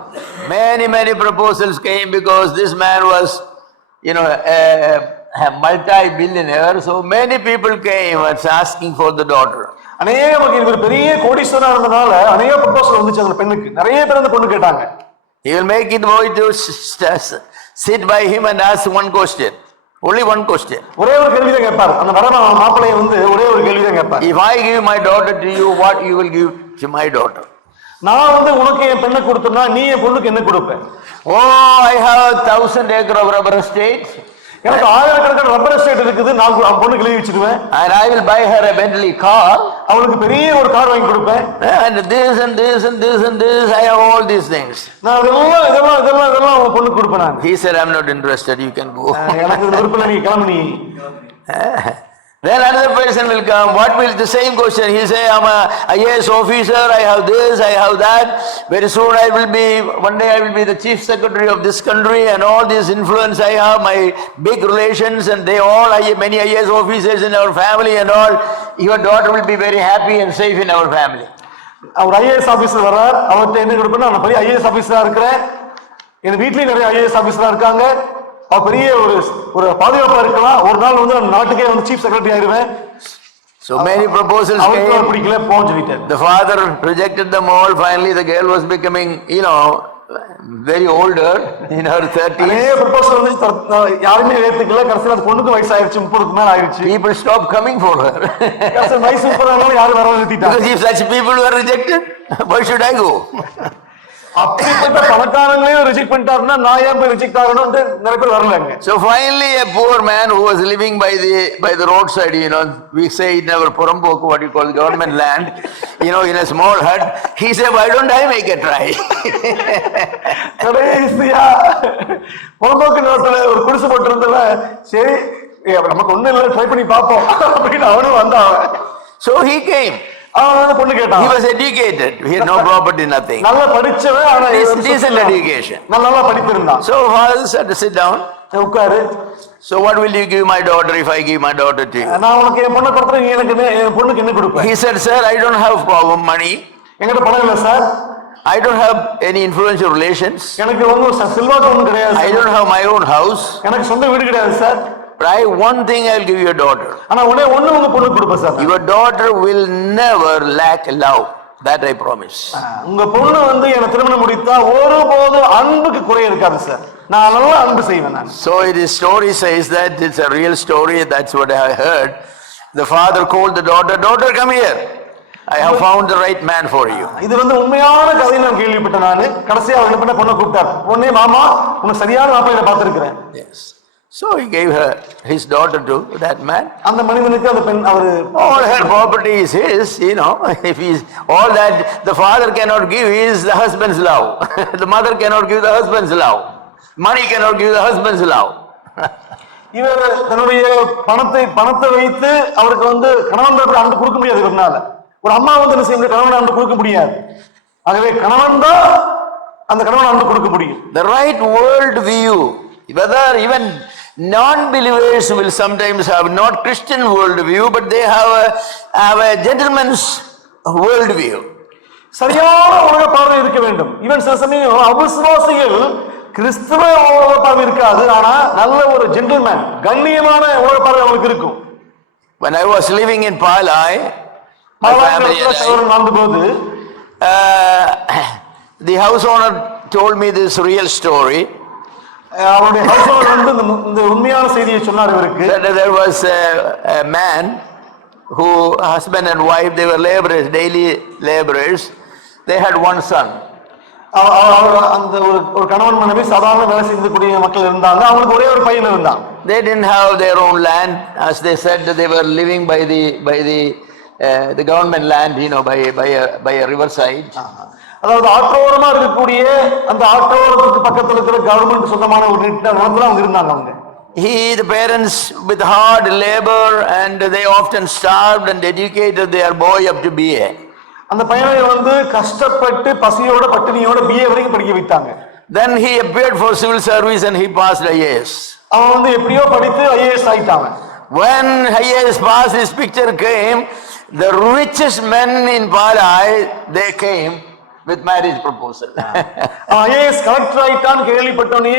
Many proposals came because this man was a multi-billionaire, so many people came and asking for the daughter. அநேக ஒரு பெரிய கோடீஸ்வரனா இருந்தனால அநேக ப்ரொபோசல் வந்துச்சு அந்த பெண்ணுக்கு. நிறைய பேர் அந்த பொண்ணு கேட்டாங்க. He will make it boy to sit by him and ask one question. Only one question. ஒரே ஒரு கேள்வி தான் கேட்பார். அந்த வர மாப்பிள்ளையை வந்து ஒரே ஒரு கேள்வி தான் கேட்பார். If I give my daughter to you, what you will give to my daughter? நான் வந்து உனக்கு என் பெண்ணை கொடுத்தனா நீ என் பொண்ணுக்கு என்ன கொடுப்ப? Oh, I have 1,000 acres of rubber estate. எனக்கு 1000 ரப்பர் எஸ்டேட் இருக்குது, நான் பொண்ணுக்கு எழுதி வச்சிடுவேன். And I will buy her a Bentley car. அவளுக்கு பெரிய ஒரு கார் வாங்கி கொடுப்பேன். And this and this and this and this, I have all these things. நான் இதெல்லாம் உங்க பொண்ணுக்கு கொடுப்பேன் நான். He said, I'm not interested, you can go. எனக்கு விருப்பம் இல்லை, நீ கிளம்பு நீ. Then another person will come. What will the same question? He say, I'm a IAS officer, I have this, I have that. Very soon one day I will be the chief secretary of this country and all this influence I have, my big relations and they all, many IAS officers in our family and all. Your daughter will be very happy and safe in our family. அவர் IAS officer வரார், அவர்கிட்ட என்ன கொடுப்பேன்னா, நான் பெரிய IAS ஆபீசரா இருக்கிறேன், என் வீட்லயும் நிறைய IAS ஆபீசரா இருக்காங்க, பெரிய ஒரு பாதுகாப்பா இருக்கலாம், ஒரு நாள் வந்து நாட்டுக்கே வந்து சீஃப் செக்ரட்டரி ஆயிருவேன். So many proposals came. பிடிக்கல போன்னு சொல்லிட்டார். The father rejected them all. Finally the girl was becoming very older, in her 30s. நிறைய ப்ரொபோசல் வந்து யாருமே ஏத்துக்கல. கடைசில அந்த பொண்ணுக்கு வயசு ஆயிருச்சு, 30க்கு மேல ஆயிருச்சு. People stopped coming for her. கடைசில வயசு 30 யாரும் வர நிறுத்திட்டாங்க. Because if such people were rejected, why should I go? அப்படிப்பட்ட பணக்காரங்களையும் ரிஜெக்ட் பண்ணிட்டாருன்னா நான் ஏன் போய் ரிஜெக்ட் ஆகணும்னு நிறைய பேர் வரலங்க. So finally a poor man who was living by the roadside, we say in our Puramboku, what you call government land, in a small hut, he said, why don't I make a try? கடைசியா புறம்போக்கு நிலத்துல ஒரு குடிசை போட்டு இருந்தவ, சரி நமக்கு ஒண்ணும் இல்லை, ட்ரை பண்ணி பார்ப்போம் அப்படின்னு அவனும் வந்தான். So he came. பொண்ணு கேட்டான். He was educated. He had no property, nothing. நல்ல படிச்சவன், ஆனா decent education. நல்லா படித்திருந்தான். So father said to sit down. உட்காரு. So what will you give my daughter if I give my daughter to you? நான் உனக்கு என் பொண்ணை கொடுத்தா நீ எனக்கு என் பொண்ணுக்கு என்ன கொடுப்ப? He said, sir, I don't have money. என்கிட்ட பணம் இல்லை sir. I don't have any influential relations. எனக்கு ஒன்றும் செல்வாக்கு ஒன்றும் கிடையாது I don't have my own house. எனக்கு சொந்த வீடு கிடையாது sir. But I one thing I'll give you a daughter. ஆனா ஒண்ணே ஒண்ணு உங்க பொண்ணுக்கு கொடுப்பேன் sir. Your daughter will never lack love. That I promise. உங்க பொண்ணு வந்து என்ன திருமணம் முடித்தா ஒருபோதும் அன்புக்கு குறை இருக்காது சார். நான் நல்லா அன்பு செய்வேன் நான். So the story says that it's a real story. That's what I heard. The father called the daughter, "Daughter, come here. I have found the right man for you." இது வந்து உண்மையான கதை நான் கேள்விப்பட்டேன் நான். கடைசியா அவர் என்ன பண்ண பொண்ணை கூப்பிட்டார். பொண்ணே மாமா உனக்கு சரியான மாப்பிள்ளை பார்த்திருக்கிறேன். Yes. So he gave her his daughter to that man. அந்த மனிதனுக்கு அந்த பெண் அவர் All her property is his, you know. If he's all that the father cannot give is the husband's love. The mother cannot give the husband's love. Money cannot give the husband's love. இவர் தன்னுடைய பணத்தை வைத்து அவருக்கு வந்து கணவன் அன்பு கொடுக்க முடியாது இவர்னால. ஒரு அம்மா வந்து என்ன செய்ய கணவன் அன்பு கொடுக்க முடியாது. ஆகவே கணவன் தான் அந்த கணவன் அன்பு கொடுக்க முடியும். The right world view, whether even non-believers will sometimes have not Christian world view, but they have a gentleman's world view. சரியான உலக பார்வை இருக்க வேண்டும். ஈவன் சில சமயம் அவிசுவாசிகள் கிறிஸ்தவ உலக பார்வை இருக்காது, ஆனா நல்ல ஒரு ஜென்டில்மேன் கண்ணியமான உலக பார்வை அவங்களுக்கு இருக்கும். When I was living in Palai, my family and I, the house owner told me this real story. அவருடைய ஹவுஸ் ஓனர் வந்து இந்த உண்மையான செய்தியை சொன்னார் இவருக்கு. There was a man who husband and wife, they were laborers, daily laborers. They had one son. அந்த ஒரு கணவன் மனைவி சாதாரண வேலை செய்யக்கூடிய மக்கள் இருந்தாங்க. அவங்களுக்கு ஒரே ஒரு பையன் இருந்தான். They didn't have their own land, as they said they were living by the government land, you know, by a riverside. அதாவது ஆற்றோரமா இருக்கக்கூடிய அந்த ஆற்றோரத்துக்கு பக்கத்துல இருக்கிற கவர்மெண்ட் சொந்தமான ஒரு நிலத்துல அவங்க இருந்தாங்க. அவங்க the parents with hard labor and they often starved and educated their boy up to BA. அந்த பையனை வந்து கஷ்டப்பட்டு பசியோட பட்டினியோட BA வரைக்கும் படிக்க வைத்தாங்க. Then he appeared for civil service and he passed IAS. அவன் வந்து எப்படியோ படித்து IAS ஆயிட்டாங்க. When IAS passed, his picture came. The richest men in Palai, they came with marriage proposal. IAS collector ஆயிட்டான்னு கேள்விப்பட்டோனே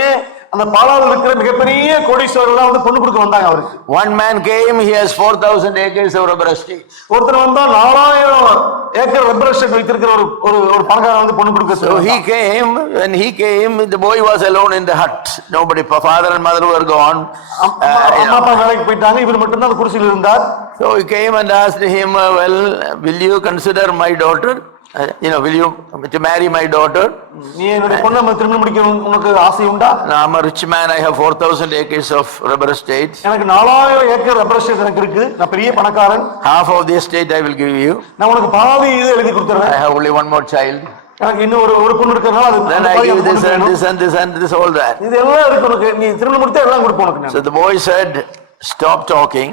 அந்த பாலாவில் இருக்கிற மிகப்பெரிய கோடீஸ்வரர்கள் வந்து பொண்ணு கொடுக்க வந்தாங்க அவருக்கு. One man came, he has 4,000 acres of rubber estate. ஒருத்தர் வந்தா 4000 ஏக்கர் ரப்பர் எஸ்டேட் வைத்திருக்கிற ஒரு பணக்காரன் வந்து பொண்ணு கொடுக்க. So he came, when he came, the boy was alone in the hut. Nobody, father and mother were gone. அம்மா அப்பா வேலைக்கு போயிட்டாங்க, இவர் மட்டும் தான் குடிசையில் இருந்தார். So he came and asked him, well, will you consider my daughter? Will you to marry my daughter? நீ என்னுடைய பொண்ணை திருமணம் முடிக்க உனக்கு ஆசை உண்டா? I'm a rich man, I have 4,000 acres of rubber estate. எனக்கு 4000 ஏக்கர் ரப்பர் எஸ்டேட் எனக்கு இருக்கு, நான் பெரிய பணக்காரன். Half of the estate I will give you. நான் உனக்கு பாதி இது எழுதி கொடுத்துறேன். I have only one more child. எனக்கு இன்னும் ஒரு பொண்ணு இருக்கறனால அது then I give this and this and this and this, all that. இது எல்லாம் இருக்கு உனக்கு, நீ திருமணம் முடித்தா எல்லாம் கொடுப்பேன் உனக்கு. So the boy said, stop talking.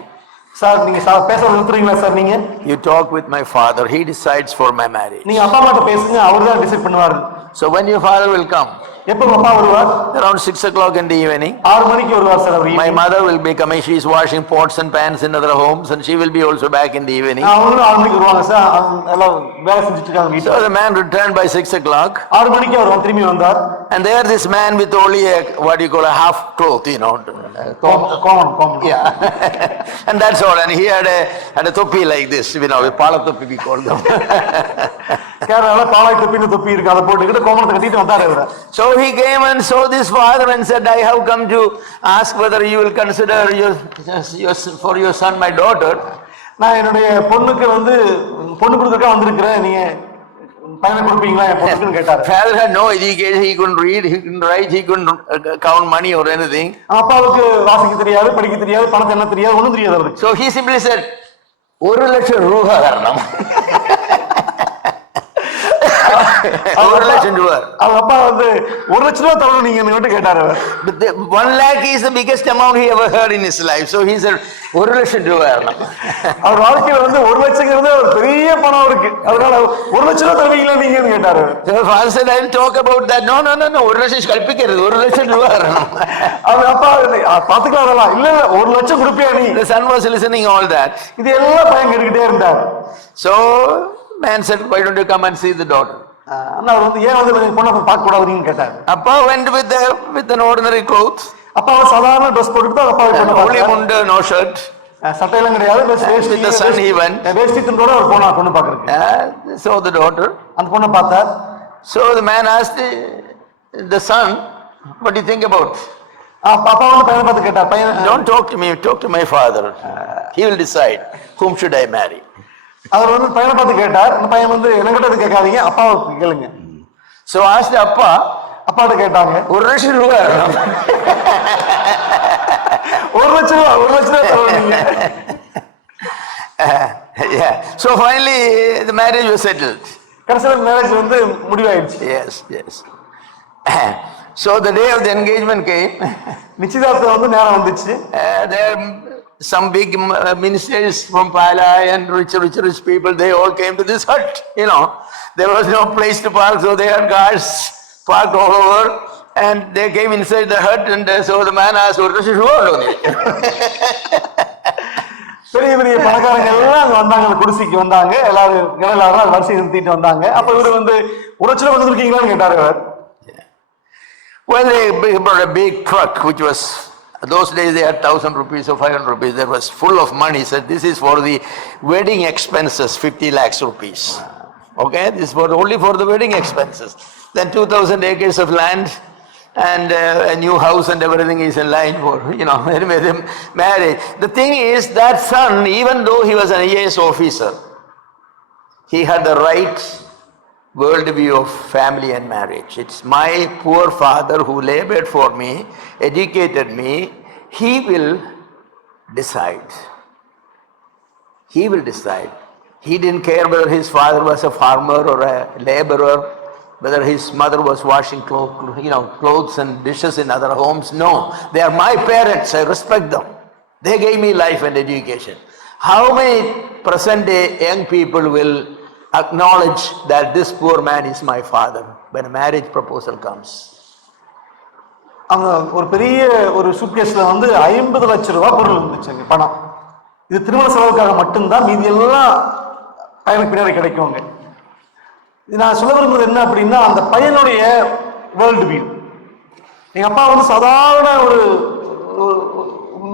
Sir நீங்க பேச நிறுத்துறீங்களா சார்? நீங்க You talk with my father, he decides for my marriage. நீங்க அப்பா அம்மா கிட்ட பேசுங்க, அவர்தான் டிசைட் பண்ணுவாரு. So when your father will come? எப்ப அப்பா வருவார்? Around 6 o'clock in the evening. 6 மணிக்கு வருவார் சார் அவர். My mother will be coming, she is washing pots and pans in other homes and she will be also back in the evening. அவங்களும் 6 மணிக்கு வருவாங்க sir, எல்லாம் வேலை செஞ்சிட்டு இருக்காங்க வீட்ல. So the man returned by 6 o'clock. 6 மணிக்கு அவர் திரும்பி வந்தார். And there this man with only a, what you call a half cloth, common. Yeah. And that's all. And he had a topi like this, pala topi we call them. கேரளால பாலாய் தொப்பின்னு தொப்பி இருக்கு, அதை போட்டுக்கிட்டு கோமணத்தை கட்டிட்டு வந்தாரு இவரு. So he came and saw this father and said, I have come to ask whether you will consider for your son my daughter. நான் என்னுடைய பொண்ணுக்கு வந்து பொண்ணு கொடுக்கறதுக்கு வந்திருக்கிறேன், நீங்க பையனை கொடுப்பீங்களா என் பொண்ணுக்குன்னு கேட்டாரு. Father had no education, he couldn't read, he couldn't write, he couldn't count money or anything. அப்பாவுக்கு வாசிக்க தெரியாது, படிக்க தெரியாது, பணத்தை என்ன தெரியாது, ஒண்ணும் தெரியாது அவருக்கு. So he simply said, 1 லட்சம் ரூபாய் தரணும். 1 லட்சம் ரூபாய். அவங்க அப்பா வந்து 1 லட்சம் ரூபாய் தரணும் நீங்க மட்டும் கேட்டாரு. But 1 lakh is the biggest amount he ever heard in his life. So he said 1 லட்சம் ரூபாய் தரணும். அவர் வாழ்க்கையில வந்து 1 லட்சம்ங்கிறது ஒரு பெரிய பணம் இருக்கு, அதனால 1 லட்சம் ரூபாய் தருவீங்களா நீங்கன்னு கேட்டாரு. So father said, I will talk about that. No, 1 லட்சம் கல்பிக்கிறது, 1 லட்சம் ரூபாய் தரணும். அவங்க அப்பா பாத்துக்கலாம் அதெல்லாம் இல்ல, 1 லட்சம் கொடுப்பியா நீ? The son was listening all that. இது எல்லாம் பையன் கேட்டுக்கிட்டே இருந்தார். So man said, why don't you come and see the daughter? ஆனா அவர் வந்து ஏன் வந்து பொண்ணை பார்க்க கூடாதுன்னு கேட்டார். Appa went with an ordinary clothes. அப்பா அவர் சாதாரண ட்ரெஸ் போட்டுட்டு அப்பா Only mundu, no shirt. சட்டையெல்லாம் கிடையாது. With the son he went. வேஷ்டி துண்டோட அவர் போனார் பொண்ணு பார்க்கறதுக்கு. Saw the daughter. அந்த பொண்ணை பார்த்தார். So the man asked the son, what do you think about? அப்பா வந்து பையனை பார்த்து கேட்டார். பையன், don't talk to me, talk to my father. He will decide whom should I marry. அவர் வந்து பையனை பார்த்து கேட்டார். அந்த பையன் வந்து என்கிட்ட கேட்காதீங்க, அப்பாவுக்கு கேளுங்க. So asked அப்பா, அப்பாட்ட கேட்டாங்க. 1 லட்சம் ரூபாய் 1 லட்சம் ரூபாய் தருவீங்க. Yeah. So finally the marriage was settled. கடைசியில் மேரேஜ் வந்து முடிவாயிடுச்சு. Yes. So the day of the engagement came. நிச்சயதார்த்தம் வந்து நேரம் வந்துச்சு. There some big ministers from Pala and rich people, they all came to this hut. There was no place to park, so they had cars parked all over, and they came inside the hut, and so the man asked, "What is wrong?" பெரிய பெரிய பணக்காரங்க எல்லாம் அங்க வந்தாங்க, அந்த குடிசைக்கு வந்தாங்க. எல்லாரும் வரிசை நிறுத்திட்டு வந்தாங்க. அப்ப இவரு வந்து 1 லட்சம் வந்துருக்கீங்களான்னு கேட்டாரு அவர். Well, they brought a big truck, which was, those days they had 1,000 rupees or 500 rupees. That was full of money. Said, this is for the wedding expenses, 50 lakhs rupees. Okay, this was only for the wedding expenses. Then 2,000 acres of land and a new house and everything is in line for, anyway, the marriage. The thing is, that son, even though he was an IAS officer, he had the right world view of family and marriage. It's my poor father who labored for me, educated me. He will decide. He will decide. He didn't care whether his father was a farmer or a laborer, whether his mother was washing clothes and dishes in other homes. No, they are my parents. I respect them. They gave me life and education. How many present day young people will acknowledge that this poor man is my father when a marriage proposal comes? அங்க ஒரு பெரிய ஒரு சூட்கேஸ்ல வந்து 50 லட்சம் ரூபாய் பொருள் இருந்துச்சுங்க, பணம். இது திருமண செலவுக்காக மட்டும்தான், மீதி எல்லாம் பையனுக்கு பின்னாடி கிடைக்குங்க. நான் சொல்ல விரும்புறது என்ன அப்படின்னா, அந்த பையனுடைய வேர்ல்டு வியூ. எங்க அப்பா வந்து சாதாரண ஒரு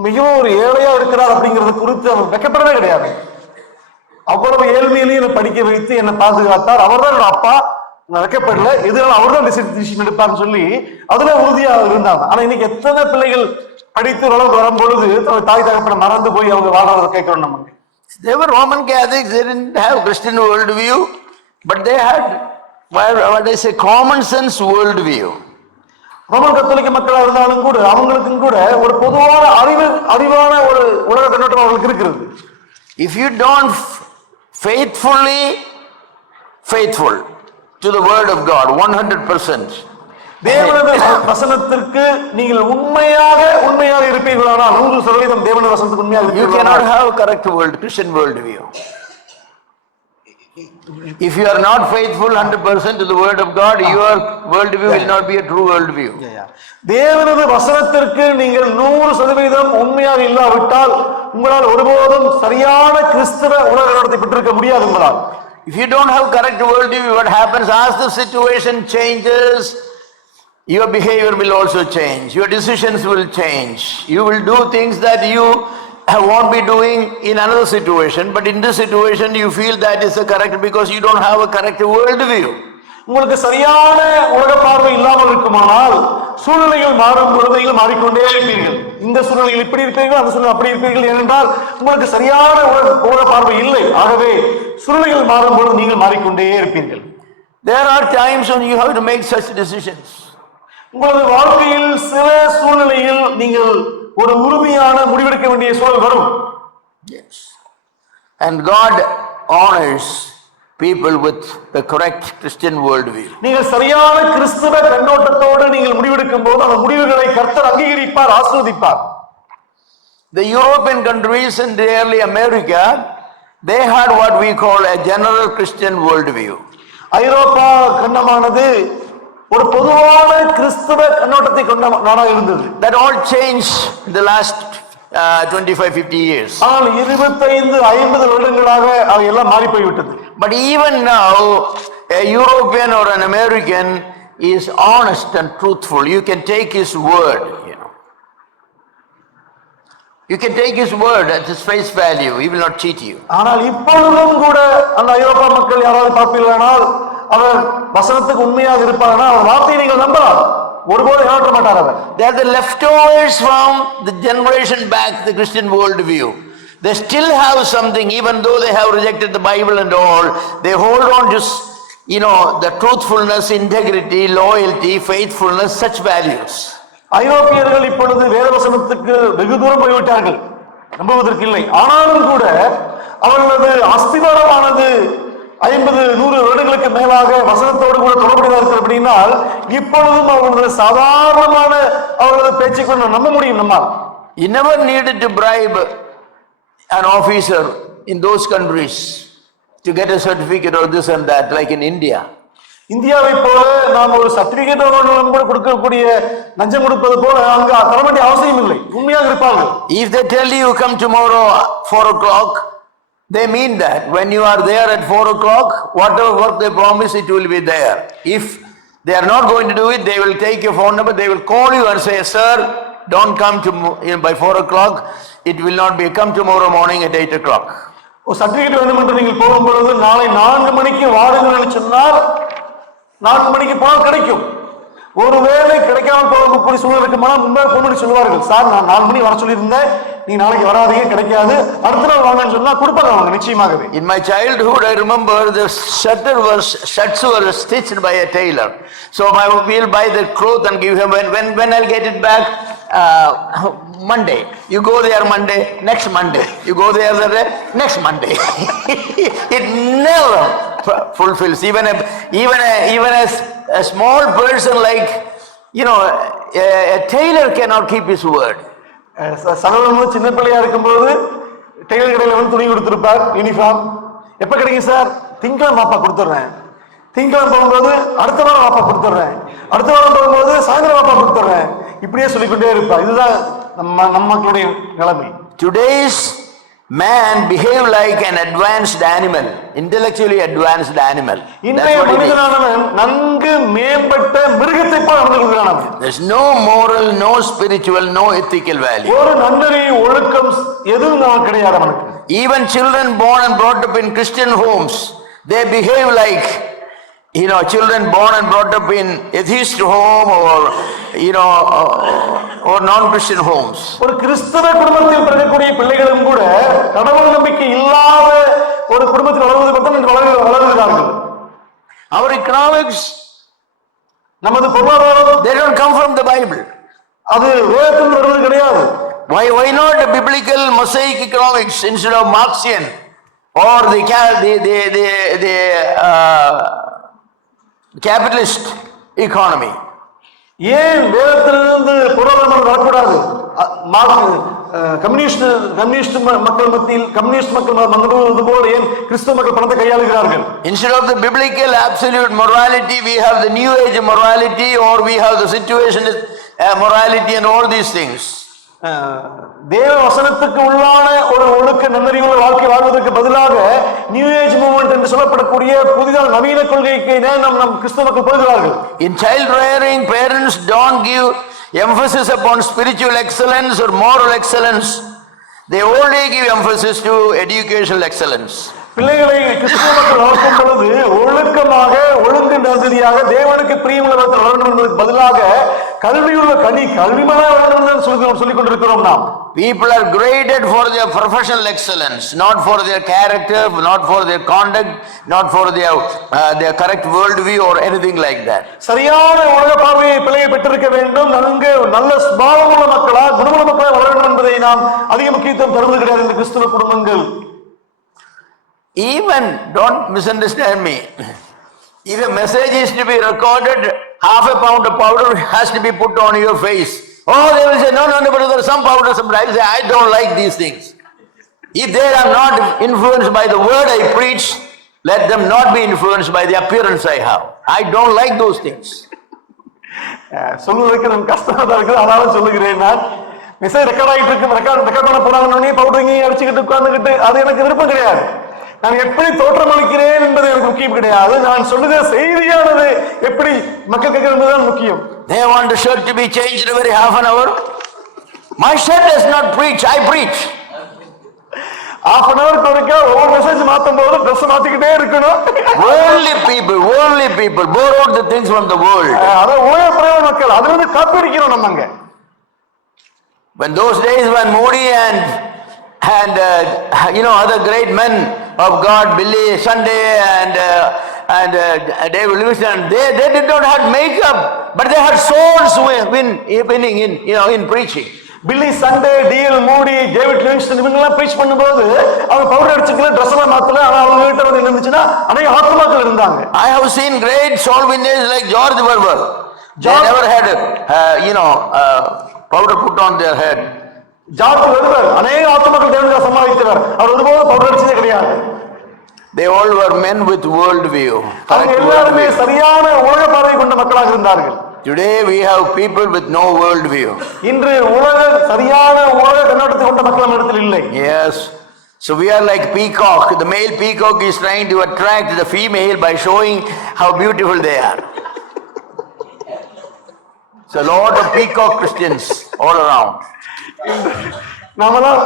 மிகவும் ஒரு ஏழையா இருக்கிறார் அப்படிங்கறது குறித்து அவர் வெக்கப்படவே கிடையாது. அவ்வளவு ஏழ்மையிலையும் படிக்க வைத்து என்னை பாதுகாத்தார். அவர் தான் என்னோட அப்பா, நான் வைக்கப்படல, எதுனாலும் அவர் தான் டிசிஷன் எடுப்பார்னு சொல்லி அதுல உறுதியா இருந்தாங்க. ஆனா இன்னைக்கு எத்தனை பிள்ளைகள் படித்து அளவுக்கு வரும்பொழுது தாய் தகப்பனை மறந்து போய் அவங்க வாழ்றதை கேட்கிறோம் நமக்கு. They were Roman Catholics, they didn't have Christian world view, but they had what I say common sense world view. Roman கத்தோலிக்க மக்களா இருந்தாலும் கூட அவங்களுக்கும் கூட ஒரு பொதுவான அறிவான ஒரு உலக கண்ணோட்டம் அவங்களுக்கு இருக்கிறது. If you don't faithful to the word of God 100%, தேவனுடைய வசனத்திற்கு நீங்கள் உண்மையாக இருப்பீர்களானால் 100% தேவனுடைய வசனத்துக்கு உண்மையாக you cannot have correct Christian world view. If you are not faithful 100% to the word of God, your world view will not be a true world view. தேவனுடைய வசனத்திற்கு நீங்கள் 100% உண்மையாக இல்லாவிட்டால் உங்களால் ஒருபோதும் சரியான கிறிஸ்தவ உலக கண்ணோட்டத்தை பெற்றிருக்க முடியாது உங்களால். If you don't have correct world view, what happens as the situation changes, your behavior will also change, your decisions will change. You will do things that you won't be doing in another situation, but in this situation you feel that is the correct because you don't have a correct world view. உங்களுக்கு சரியான உலக பார்வை இல்லாமல் இருக்குமானால் சூழ்நிலைகள் மாறும் பொழுது நீங்கள் மாறிக்கொண்டே இருப்பீர்கள். இந்த சூழ்நிலையில் இப்படி இருப்பீர்கள், அந்த சூழ்நிலை அப்படி இருப்பீர்கள். ஏனென்றால் உங்களுக்கு சரியான உலக பார்வை இல்லை. ஆகவே சூழ்நிலைகள் மாறும் பொழுது நீங்கள் மாறிக்கொண்டே இருப்பீர்கள். There are times when you have to make such decisions. உங்களது வாழ்க்கையில் சில சூழ்நிலையில் நீங்கள் ஒரு உறுதியான முடிவெடுக்க வேண்டிய சூழல் வரும். Yes. And God honors people with the correct Christian worldview. நீங்கள் சரியான கிறிஸ்தவ கண்ணோட்டத்தோடு நீங்கள் முடிவெடுக்கும் போது அந்த முடிவுகளை கர்த்தர் அங்கீகரிப்பார், ஆசீர்வதிப்பார். The European countries and early America, they had what we call a general Christian worldview. ஐரோப்பா கண்டமானது ஒரு பொதுவான கிறிஸ்தவ கண்ணோட்டத்தை கொண்ட நாடாக இருந்தது. That all changed in the last 25-50 years. ஆனால் 25-50 வருடங்களாக அது எல்லாம் மாறி போய்விட்டது. But even now A European or an American is honest and truthful. You can take his word, you know. You can take his word at his face value. He will not cheat you. ஆனால் இப்பொழுதும் கூட அந்த ஐரோப்பா மக்கள் யாராவது பார்ப்பீர்களானால் அவர் வசனத்துக்கு உண்மையாக இருப்பார்கள், அவர் வார்த்தையை நீங்கள் நம்பலாம், ஒருபோது ஏமாற்ற மாட்டார் அவர். They are the leftovers from the generation back, the Christian world view. They still have something, even though they have rejected the Bible and all. They hold on to, you know, the truthfulness, integrity, loyalty, faithfulness, such values. ஐரோப்பியர்கள் இப்பொழுது வேதவசனத்துக்கு வெகு தூரம் போய்விட்டார்கள், நம்புவதற்கு இல்லை. ஆனாலும் கூட அவர்களது அஸ்திவாரமானது 50-100 வருடங்களுக்கு மேலாக வசனத்தோடு கூட தொடர்புடையதாக இருக்கிறது. அப்படின்னால் இப்பொழுதும் அவர்களது சாதாரணமான அவர்களது பேச்சை கொண்டு நம்ப முடியும் நம்மால். You never needed to bribe an officer in those countries to get a certificate or this and that, like in India. இந்தியாவை போல நாம் ஒரு சர்டிபிகேட் கூட கொடுக்கக்கூடிய லஞ்சம் கொடுப்பது போல அங்கு தர வேண்டிய அவசியம் இல்லை, உண்மையாக இருப்பார்கள். If they tell you come tomorrow 4 o'clock, they mean that. When you are there at 4 o'clock, whatever work they promise, it will be there. If they are not going to do it, they will take your phone number, they will call you and say, sir, don't come to by 4 o'clock, it will not be, come tomorrow morning at 8 o'clock. ஒரு certificate வேண்டும் என்று நீங்கள் போகும்பொழுது நாளை 4 மணிக்கு வாருங்கள் என்று சொன்னால் 4 மணிக்கு போனால் கிடைக்கும். ஒருவேளை கிடைக்காமல் போகக்கூடிய சூழல் இருக்குமானால் முன்பே போன் பண்ணி சொல்லுவார்கள், சார் நான் 4 மணி வர சொல்லியிருந்தேன், நீ நாளைக்கு வராதீங்க, கிடைக்காது, அடுத்த நாள் வாங்கன்னு சொன்னா கொடுப்பாங்க அவங்க நிச்சயமாகவே. In my childhood, I remember the shirts were stitched by a tailor. So we'll buy the cloth and give him. When I'll get it back? Monday. You go there Monday, next Monday. You go there the next Monday. It never fulfills. Even a small person like, you know, a tailor cannot keep his word. சகோதரன் சின்ன பிள்ளையா இருக்கும்போது Taylor கடையில் வந்து துணி கொடுத்துருப்பார், uniform. எப்ப கிடைக்கும் sir? திங்கட்கிழமை வாப்பா கொடுத்துட்றேன். திங்கட்கிழமை போகும்போது அடுத்த வாரம் வாப்பா கொடுத்துட்றேன், அடுத்த வாரம் போகும்போது சாயந்தரம் வாப்பா கொடுத்துட்றேன், இப்படியே சொல்லிக்கொண்டே இருப்பார். இதுதான் நம்ம மக்களுடைய நிலைமை. Today's man behave like an advanced animal, intellectually advanced animal. இன்றைய மனிதனானவன் நன்கு மேம்பட்ட மிருகத்தை போல நடந்து கொள்கிறான். There's no moral, no spiritual, no ethical value. ஒரு நன்னறி ஒழுக்கம் எதுவும் நமக்கு கிடையாது அவனுக்கு. Even children born and brought up in Christian homes, they behave like, you know, children born and brought up in atheist home or, you know, or non-Christian homes. ஒரு கிறிஸ்தவ குடும்பத்தில் பிறக்கக்கூடிய பிள்ளைகளும் கூட கடவுள் நம்பிக்கை இல்லாத ஒரு குடும்பத்தில் வளர்வது மட்டும் வளர்கிறார்கள். Our economics, நமது பொருளாதாரம், they don't come from the Bible. அது வேதத்தில் வருவது கிடையாது. Why not a biblical Mosaic economics instead of Marxian or the capitalist economy? ஏன் வேதத்திலிருந்து பொருளாதாரம் வரக்கூடாது? கம்யூனிஸ்ட் மக்கள் மத்தியில் கம்யூனிஸ்ட் மக்கள் மன்னுவது போல ஏன் கிறிஸ்தவ மக்கள் பணத்தை கையாளுகிறார்கள்? Instead of the biblical absolute morality, we have the new age morality, or we have the situationist morality and all these things. தேவ வசனத்துக்கு உள்ளான ஒரு ஒழுக்க நன்னறிவுள்ள வாழ்க்கை வாழ்வதற்கு பதிலாக நியூ ஏஜ் மூவ்மெண்ட் என்று சொல்லப்படக்கூடிய புதிதாக நவீன கொள்கைக்கு நம் கிறிஸ்தவ மக்கள் போகிறார்கள். In child rearing, parents don't give emphasis upon spiritual excellence or moral excellence. They only give emphasis to educational excellence. பிள்ளைகளை கிறிஸ்தவ மக்கள் வளர்க்கும் பொழுது ஒழுக்கமாக ஒழுங்கு நதியாக தேவனுக்கு பிரியமுள்ள வளர்க்க வேண்டும் என்பதற்கு பதிலாக கல்வியுள்ள கல்விமான சொல்லிக் கொண்டிருக்கிறோம் நாம். People are graded for their professional excellence, not for their character, not for their conduct, not for their correct world view or anything like that. சரியான உலக பார்வையை பிள்ளையை பெற்றிருக்க வேண்டும், நன்கு நல்ல சுபாவமுள்ள மக்களா குணமுள்ள மக்களா வளர வேண்டும் என்பதை நாம் அதிக முக்கியத்துவம் தருவது கிடையாது இந்த கிறிஸ்தவ குடும்பங்கள். Even, don't misunderstand me, if a message is to be recorded, half a pound of powder has to be put on your face. Oh, they will say, no, brother, some powder, some I say, I don't like these things. If they are not influenced by the word I preach, let them not be influenced by the appearance I have. I don't like those things. சொல்லுவதற்கு நம்ம கஷ்டமா தான் இருக்குது, அதனால சொல்லுகிறேன். நான் message record ஆகிட்டு இருக்கு, ரெக்கார்ட் பண்ண போறாங்கன்னு பவுடரிங்க அடிச்சுக்கிட்டு உட்கார்ந்துக்கிட்டு அது எனக்கு விருப்பம் கிடையாது. நான் எப்படி தோற்றமளிக்கிறேன் என்பது எனக்கு முக்கியம் கிடையாது. நான் சொல்லுகிற செய்தியானது எப்படி மக்கள் கேட்கிறது என்பதுதான் முக்கியம். They want the shirt to be changed every half an hour. My shirt does not preach, I preach. half an hour ஒருக்கா ஒவ்வொரு மெசேஜ் மாத்தும் போது ட்ரெஸ் மாத்திக்கிட்டே இருக்கணும். Worldly people borrowed the things from the world. அத ஊழிய பிரயோக மக்கள் அதுல இருந்து காப்பி அடிக்கிறோம் நம்மங்க. When those days when Modi and other great men of God, Billy Sunday and David Livingstone, they did not have makeup, but they had souls winning in preaching. Billy Sunday, D L Moody, David Livingstone இவங்க எல்லாம் breach பண்ணும்போது அவங்க powder அடிச்சுக்கல, dress எல்லாம் மாத்தல, ஆனா அவங்க கிட்ட வந்து இருந்துச்சுன்னா அநேக ஆத்மாக்கள் இருந்தாங்க. I have seen great soul winners like George Verwer. They never had powder put on their head. George Verwer அநேக ஆத்மாக்கள் தேவனுக்காக சம்பாதித்தவர். அவர் ஒருபோதும் பவுடர் அடிச்சதே கிடையாது. They all were men with world view. அவங்க எல்லாருமே சரியான உலக பார்வை கொண்ட மக்களாக இருந்தார்கள். Today we have people with no world view. இன்று சரியான உலக கண்ணோட்டத்தை கொண்ட மக்கள் நம்மிடத்தில் இல்லை. Yes. So we are like peacock. The male peacock is trying to attract the female by showing how beautiful they are. So a lot of peacock Christians all around. நாமெல்லாம்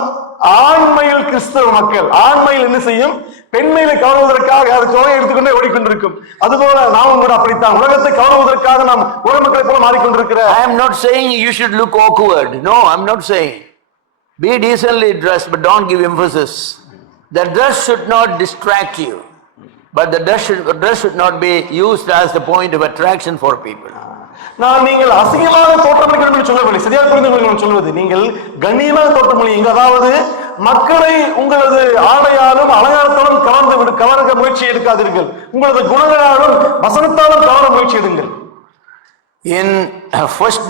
ஆண்மையில் கிறிஸ்தவ மக்கள். ஆண்மையில் என்ன செய்யும்? பெண்மையில கவருவதற்காக அது தோலை எடுத்துக்கொண்டே ஓடிக்கொண்டிருக்கும். அதுபோல நாமும் கூட அப்படித்தான் உலகத்தை கவருவதற்காக நாம் உலக மக்களை போல மாறிக்கொண்டிருக்கிறோம். I am not saying you should look awkward. No, I am not saying. Be decently dressed, but don't give emphasis. The dress should not distract you, but the dress should not be used as the point of attraction for people. நான் நீங்கள் அசிங்கமாக தோற்றமளிக்க வேண்டும் என்று சொல்லவில்லை. சரியாக புரிந்து கொள்ளுங்கள் சொல்வது. நீங்கள் கண்ணியமாக தோற்றமளியுங்க. அதாவது மக்களை உங்களது ஆடையாலும் அலங்காரத்தாலும் கவர்க முயற்சி எடுக்காதீர்கள். உங்களது குணங்களாலும் வசனத்தாலும் கவர முயற்சி எடுங்கள். In First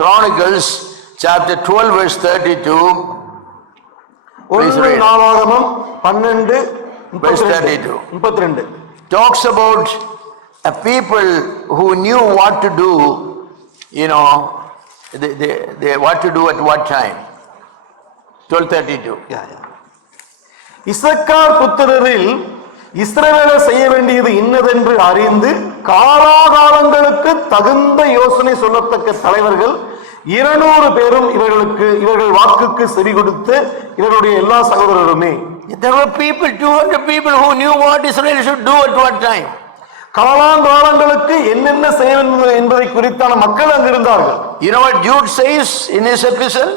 Chronicles chapter 12 verse 32, நாளாகமம் 12:32 talks about a people who knew what to do, they what to do at what time. 12:32. Issachar புத்திரரில் இஸ்ரவேலர் செய்ய வேண்டியது இன்னதென்று அறிந்து காலாகாலங்களுக்கு தகுந்த யோசனை சொல்லத்தக்க தலைவர்கள் 200 பேரும் இவர்கள் வாக்குக்கு செவி கொடுத்து இவருடைய எல்லா சகோதரருமே. There were 200 people who knew what Israel should do at what time. காலாகாலங்களுக்கு என்னென்ன செய்ய வேண்டும் என்பதை குறித்தான மக்கள் அங்கு இருந்தார்கள். You know what Jude says in his epistle?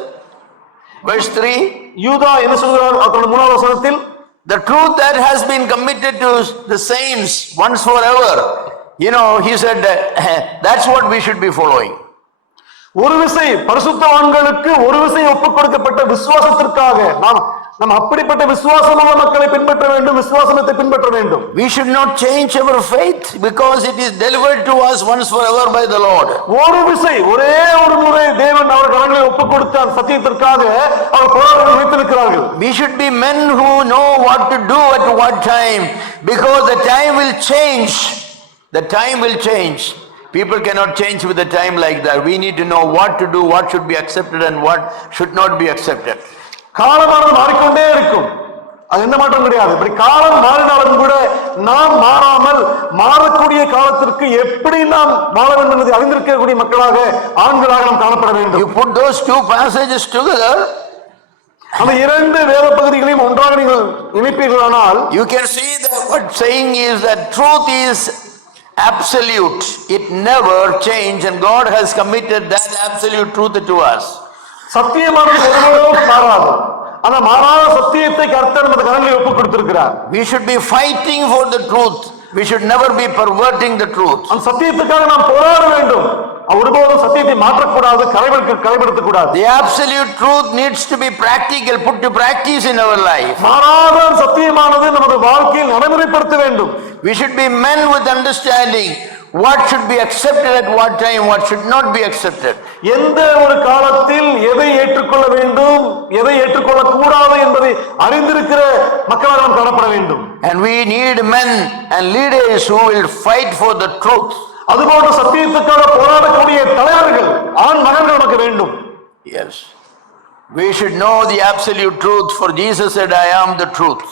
Verse 3. யூதா என்ன சொல்கிறார்? அவருடைய 3வது வசனத்தில், the truth that has been committed to the saints once forever, he said that's what we should be following. ஒரு விசை பரிசுத்தவான்களுக்கு ஒரு விசை ஒப்புக் கொடுக்கப்பட்ட விசுவாசத்திற்காக நாம் அப்படிப்பட்ட விசுவாசமுள்ள மக்களை பின்பற்ற வேண்டும், விசுவாசத்தை பின்பற்ற வேண்டும். We should not change our faith because it is delivered to us once forever by the Lord. ஒரு விசை ஒரே ஒரு முறை தேவன் அவர் கரங்களை ஒப்புக் கொடுத்த சத்தியத்திற்காக அவர் போராடி வைத்திருக்கிறார்கள். We should be men who know what to do at what time, because the time will change. The time will change. People cannot change with the time like that. We need to know what to do, what should be accepted and what should not be accepted. காலமானது மாறிக்கொண்டே இருக்கும். அது எந்த மாற்றம் கிடையாது. இப்படி காலம் மாறினாலும் கூட நாம் மாறாமல் மாறக்கூடிய காலத்திற்கு எப்படி நாம் வாழ வேண்டும் என்பதை அறிந்திருக்கக்கூடிய மக்களாக ஆண்களாக நாம் காணப்பட வேண்டும். You put those two passages together, அந்த 2 வேத பகுதிகளையும் ஒன்றாக நீங்கள் இணைப்பீர்களானால் you can see that what saying is that truth is absolute. It never changes, and God has committed that absolute truth to us. சத்தியமானது ஒருபோதும் மாறாது. அந்த மாறாத சத்தியத்தை கர்த்தர் நமது கரங்களில் ஒப்புக் கொடுத்திருக்கிறார். We should be fighting for the truth. We should never be perverting the truth. அந்த சத்தியத்துக்காக நாம் போராட வேண்டும். ஒருபோதும் சத்தியத்தை மாற்றக்கூடாது, கரைபடுத்தக்கூடாது. The absolute truth needs to be practical, put to practice in our life. மாறாத சத்தியமானது நமது வாழ்க்கையில் நடைமுறைப்படுத்த வேண்டும். We should be men with understanding what should be accepted at what time, what should not be accepted. எந்த ஒரு காலத்தில் எதை ஏற்றுக்கொள்ள வேண்டும், எதை ஏற்றுக்கொள்ள கூடாது என்பதை அறிந்திருக்கிற மக்களாக நாம் காணப்பட வேண்டும். And we need men and leaders who will fight for the truth. அதுபோன்ற சத்தியத்துக்காக போராடக்கூடிய தலைவர்கள், ஆண் மகன்கள் நமக்கு வேண்டும். Yes. We should know the absolute truth, for Jesus said, I am the truth.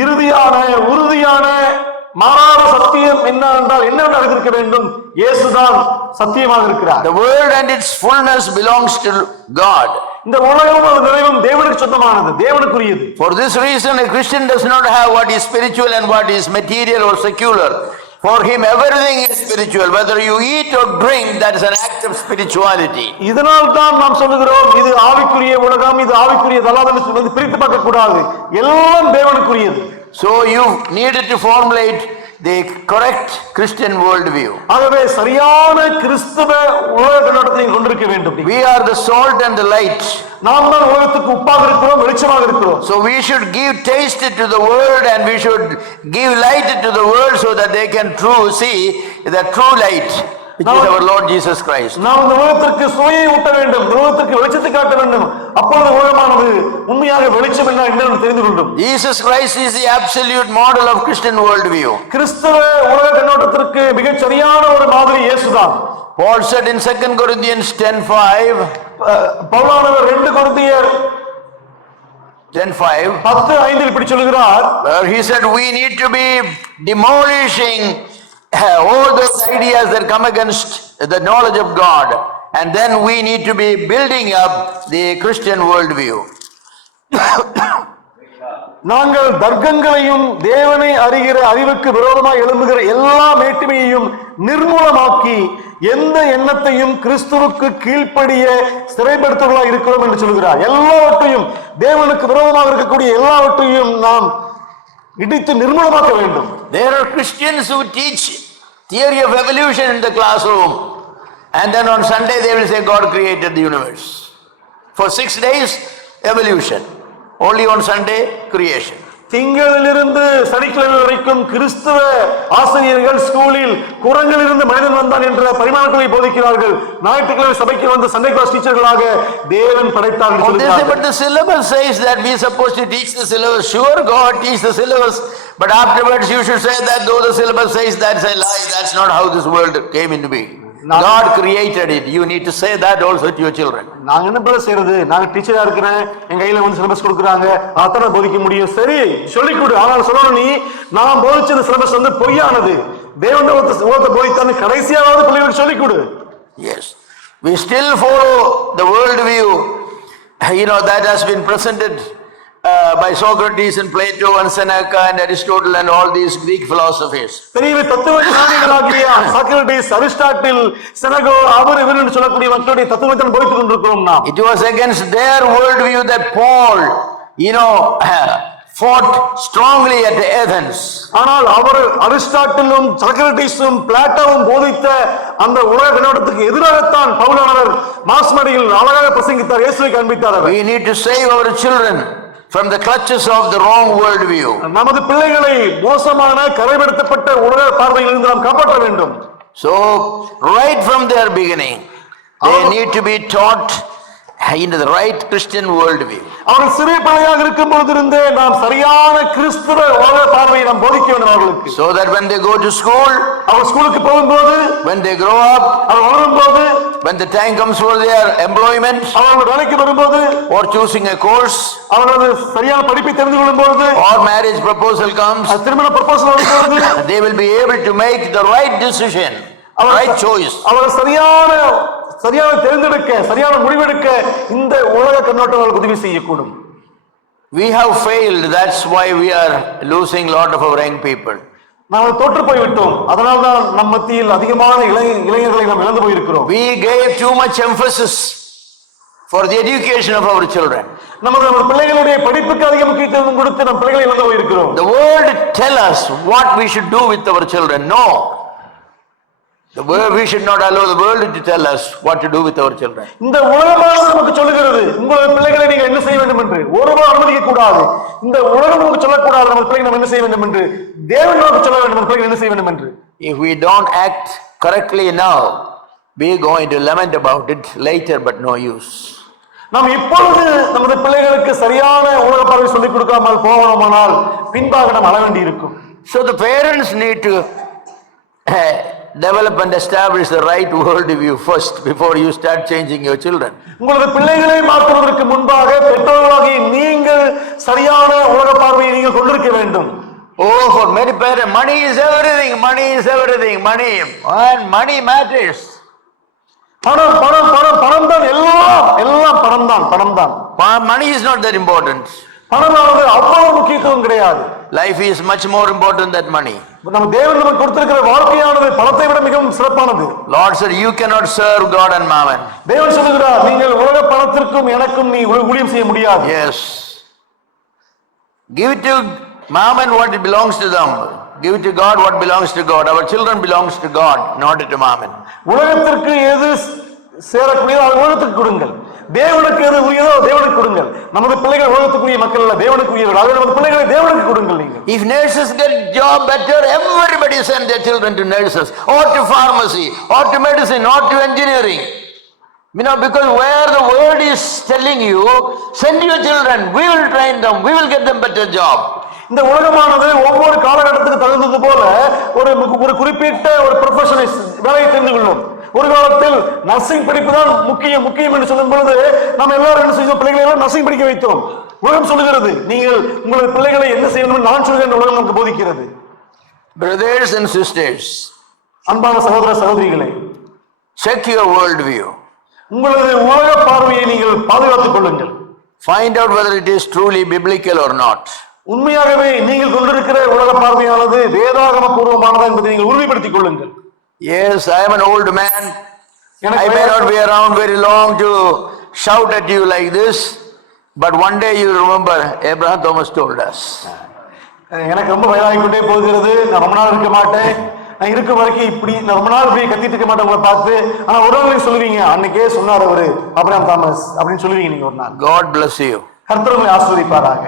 இறுதியான உறுதியான மாறாத சத்தியம் என்ன என்றால் என்னவென்று அறிந்திருக்க வேண்டும். இயேசுதான் சத்தியமாக இருக்கிறார். The world and its fullness belongs to God. இந்த உலகமும் அது நிறைவும் தேவனுக்கு சொந்தமானது, தேவனுக்குரியது. For this reason a Christian does not have what is spiritual and what is material or secular. For him everything is spiritual. Whether you eat or drink, that is an act of spirituality. இதனால் தான் நாம் சொல்லுகிறோம் இது ஆவிக்குரிய உலகம், இது ஆவிக்குரியது அல்லாதென்று பிரித்து பார்க்க கூடாது. எல்லாம் தேவனுக்குரியது. So you needed to formulate the correct Christian worldview. ஆகவே சரியான கிறிஸ்தவ உலக கண்ணோட்டத்தை கொண்டிருக்க வேண்டும். We are the salt and the light. நாம் தான் உலகத்துக்கு உப்பாக இருக்கிறோம், வெளிச்சமாக இருக்கிறோம். So we should give taste to the world and we should give light to the world so that they can see the true light, which is our Lord Jesus Christ. நாம் இந்த உலகத்திற்கு சுவையை ஊட்ட வேண்டும், உலகத்திற்கு வெளிச்சத்தை காட்ட வேண்டும். அப்பொழுது உலகமானது உண்மையாக வெளிச்சம் என்னன்னு தெரிந்து கொள்ளும். Jesus Christ is the absolute model of Christian worldview. கிறிஸ்தவ உலக கண்ணோட்டத்திற்கு மிகச் சரியான ஒரு மாதிரி இயேசுதான். Paul said in 2 Corinthians 10:5, பவுலானவர் 2 கொரிந்தியர் 10:5, 10:5 இப்படி சொல்கிறார். where he said we need to be demolishing all those ideas that come against the knowledge of God, and then we need to be building up the Christian worldview. நாங்கள் தர்க்கங்களையும் தேவனை அறிகிற அறிவுக்கு விரோதமாக எழும்புகிற எல்லா மேட்டுமையையும் நிர்மூலமாக்கி எந்த எண்ணத்தையும் கிறிஸ்துவுக்கு கீழ்ப்படிய சிறைப்படுத்துவதாக இருக்கிறோம் என்று சொல்கிறார். எல்லாவற்றையும் தேவனுக்கு விரோதமாக இருக்கக்கூடிய எல்லாவற்றையும் நாம் இடித்து நிர்மூலமாக்க வேண்டும். There are Christians who teach theory of evolution in the classroom, and then on Sunday they will say God created the universe. For 6 days evolution, only on Sunday creation. திங்களிலிருந்து சனிக்கிழமை வரைக்கும் கிறிஸ்தவ ஆசிரியர்கள் ஸ்கூலில் குரங்கிலிருந்து மனிதன் வந்தான் என்ற பரிமாணங்களை போதிக்கிறார்கள். ஞாயிற்றுக்கிழமை சபைக்கு வந்த சண்டே கிளாஸ் டீச்சர்களாக தேவன் படைத்தார். But the syllabus says that we are supposed to teach the syllabus. Sure, God teach the syllabus, but afterwards you should say that though the syllabus says that's a lie, that's not how this world came into being. God created it. You need to say that also to your children. நாங்க என்ன பண்ண செய்யறது? நாங்க டீச்சரா இருக்கிறேன், எங்க கையில வந்து சிலபஸ் கொடுக்குறாங்க, அத்தனை போதிக்க முடியும். சரி சொல்லிக் கொடு, ஆனால் சொல்லணும் நீ நான் போதிச்ச சிலபஸ் வந்து பொய்யானது, தேவன் ஓத போதித்தான்னு கடைசியாவது பிள்ளைகளுக்கு சொல்லிக் கொடு. Yes, we still follow the world view, that has been presented by Socrates and Plato and Seneca and Aristotle and all these Greek philosophers. பெரிய தத்துவஞானிகளாகிய சாக்ரடீஸ், அரிஸ்டாட்டில், செனகோ, அவர் இவர் என்று சொல்லக்கூடிய மக்களுடைய தத்துவத்தை போதித்துக் கொண்டிருக்கிறோம் நாம். It was against their world view that Paul, fought strongly at Athens. ஆனால் அவர் அரிஸ்டாட்டிலும் சாக்ரடீஸும் பிளாட்டோவும் போதித்த அந்த உலக கண்ணோட்டத்துக்கு எதிராகத்தான் பவுலானவர் மாஸ்மடியில் அழகாக பிரசங்கித்தார், இயேசுவை காண்பித்தார். We need to save our children from the clutches of the wrong world view. நமது பிள்ளைகளை மோசமான கரைப்படுத்தப்பட்ட உலக பார்வையிலிருந்து நாம் காப்பாற்ற வேண்டும். So right from their beginning they need to be taught into the right Christian world view. அவர்கள் சிறிய பிள்ளையாக இருக்கும் பொழுதிருந்தே நாம் சரியான கிறிஸ்தவ உலக பார்வையை நாம் போதிக்க வேண்டும் அவர்களுக்கு. So that when they go to school, அவர் ஸ்கூலுக்கு போகும்போது, when they grow up, அவர் வளரும்போது, when the time comes for their employment, அவர்கள் வேலைக்கு வரும்போது, or choosing a course, அவர்கள் சரியான படிப்பை தெரிந்து கொள்ளும்போது, or marriage proposal comes, திருமண ப்ரொபோசல் வரும்போது, they will be able to make the right decision, right choice. அவர்கள் சரியான தேர்ந்தெடுக்க, சரியான முடிவெடுக்க இந்த உலக கண்ணோட்டம் அவர்களுக்கு உதவி செய்யக்கூடும். We have failed, that's why we are losing lot of our young people. நாம் தோற்று போய்விட்டோம், அதனால்தான் நம் மத்தியில் அதிகமான இளைஞர்களை நாம் இழந்து போயிருக்கிறோம். We gave too much emphasis for the education of our children. நமது பிள்ளைகளுடைய படிப்புக்கு அதிக முக்கியத்துவம் கொடுத்து நம் பிள்ளைகளை இழந்து போயிருக்கிறோம். The world tell us what we should do with our children. No, we should not allow the world to tell us what to do with our children. இந்த உலகமானது நமக்கு சொல்லுகிறது உங்கள் பிள்ளைகளை நீங்கள் என்ன செய்ய வேண்டும் என்று. ஒருவரும் அனுமதிக்க கூடாது. இந்த உலகம் நமக்கு சொல்லக்கூடாது நம்ம பிள்ளைகளை நம்ம என்ன செய்ய வேண்டும் என்று. தேவன் நமக்கு சொல்ல வேண்டும் நம்ம பிள்ளைகளை என்ன செய்ய வேண்டும் என்று. If we don't act correctly now, we are going to lament about it later, but no use. நாம் இப்பொழுது நமது பிள்ளைகளுக்கு சரியான உலக பார்வை சொல்லிக் கொடுக்காமல் போவோமானால் பின்பாக நாம் அழ வேண்டி இருக்கும். So the parents need to develop and establish the right world view first before you start changing your children. உங்களது பிள்ளைகளை மாற்றுவதற்கு முன்பாக பெற்றோர்களாகிய நீங்கள் சரியான உலக பார்வையை நீங்கள் கொண்டிருக்க வேண்டும். Oh, for many parents, money is everything, money is everything, money, and money matters. பணம் பணம் பணம் பணம் தான் எல்லாம் எல்லாம் பணம் தான் பணம் தான். Money is not that important. பணமானது அவ்வளவு முக்கியத்துவம் கிடையாது. Life is much more important than money. நம்ம தேவன் நமக்கு கொடுத்திருக்கிற வாழ்க்கையானது பணத்தை விட மிகவும் சிறப்பானது. Lord said, you cannot serve God and mammon. தேவன் சொல்லுகிறார், நீங்கள் உலக பணத்திற்கும் எனக்கும் நீ ஊழியம் செய்ய முடியாது. Yes. Give it to mammon what it belongs to them. Give it to God what belongs to God. Our children belongs to God, not to mammon. உலகத்திற்கு எது சேரக்கூடியதோ அது உலகத்துக்கு கொடுங்கள். தேவனுக்கு எது உரியதோ தேவனுக்கு கொடுங்கள். நமது பிள்ளைகள் உலகத்துக்குரிய மக்கள் அல்ல, தேவனுக்கு உரியவர்கள். ஆகவே நமது பிள்ளைகளை தேவனுக்கு கொடுங்கள். நீங்கள் If nurses get job better, everybody send their children to nurses or to pharmacy or to medicine or to engineering. Because where the word is telling you, send your children, we will train them, we will get them better job. இந்த உலகமானது ஒவ்வொரு காலகட்டத்துக்கு தகுந்தது போல ஒரு குறிப்பிட்ட ஒரு ப்ரொஃபஷனை வேலையை தெரிந்து கொள்ளும். ஒரு காலத்தில் நர்சிங் படிப்பு தான் முக்கியம் என்று சொல்லும் பொழுது நம்ம எல்லாரும் என்ன செய்தோம், பிள்ளைகளை எல்லாம் நர்சிங் படிக்க வைத்தோம். உலகம் சொல்லுகிறது, நீங்கள் உங்களது பிள்ளைகளை என்ன செய்யணும் நான் சொல்கிறேன், உலகம் நமக்கு போதிக்கிறது. Brothers and sisters, அன்பான சகோதர சகோதரிகளே, check your world view. உங்களது உலக பார்வையை நீங்கள் பாதுகாத்துக் கொள்ளுங்கள். Find out whether it is truly biblical or not. உண்மையாகவே நீங்கள் கொண்டிருக்கிற உலக பார்வையானது வேதாகம பூர்வமானதா என்பதை நீங்கள் உறுதிப்படுத்திக் கொள்ளுங்கள். Yes, I am an old man. I may not be around very long to shout at you like this, but one day you remember Abraham Thomas told us. எனக்கு ரொம்ப வயதாகிக் கொண்டே போகிறது, நான் ரொம்ப நாள் இருக்க மாட்டேன், நான் இருக்க வரைக்கும் இப்படி நான் ரொம்ப நாள் போய் கத்திட்டு இருக்க மாட்டேன் உங்களை பார்த்து. ஆனா ஒரு நாள் சொல்லுவீங்க, அன்னைக்கே சொன்னார் அவரு ஆபிரகாம் தாமஸ் அப்படின்னு சொல்லுவீங்க நீங்க ஒரு நாள். God bless you. கர்த்தர் உங்களை ஆசீர்வதிப்பாராக.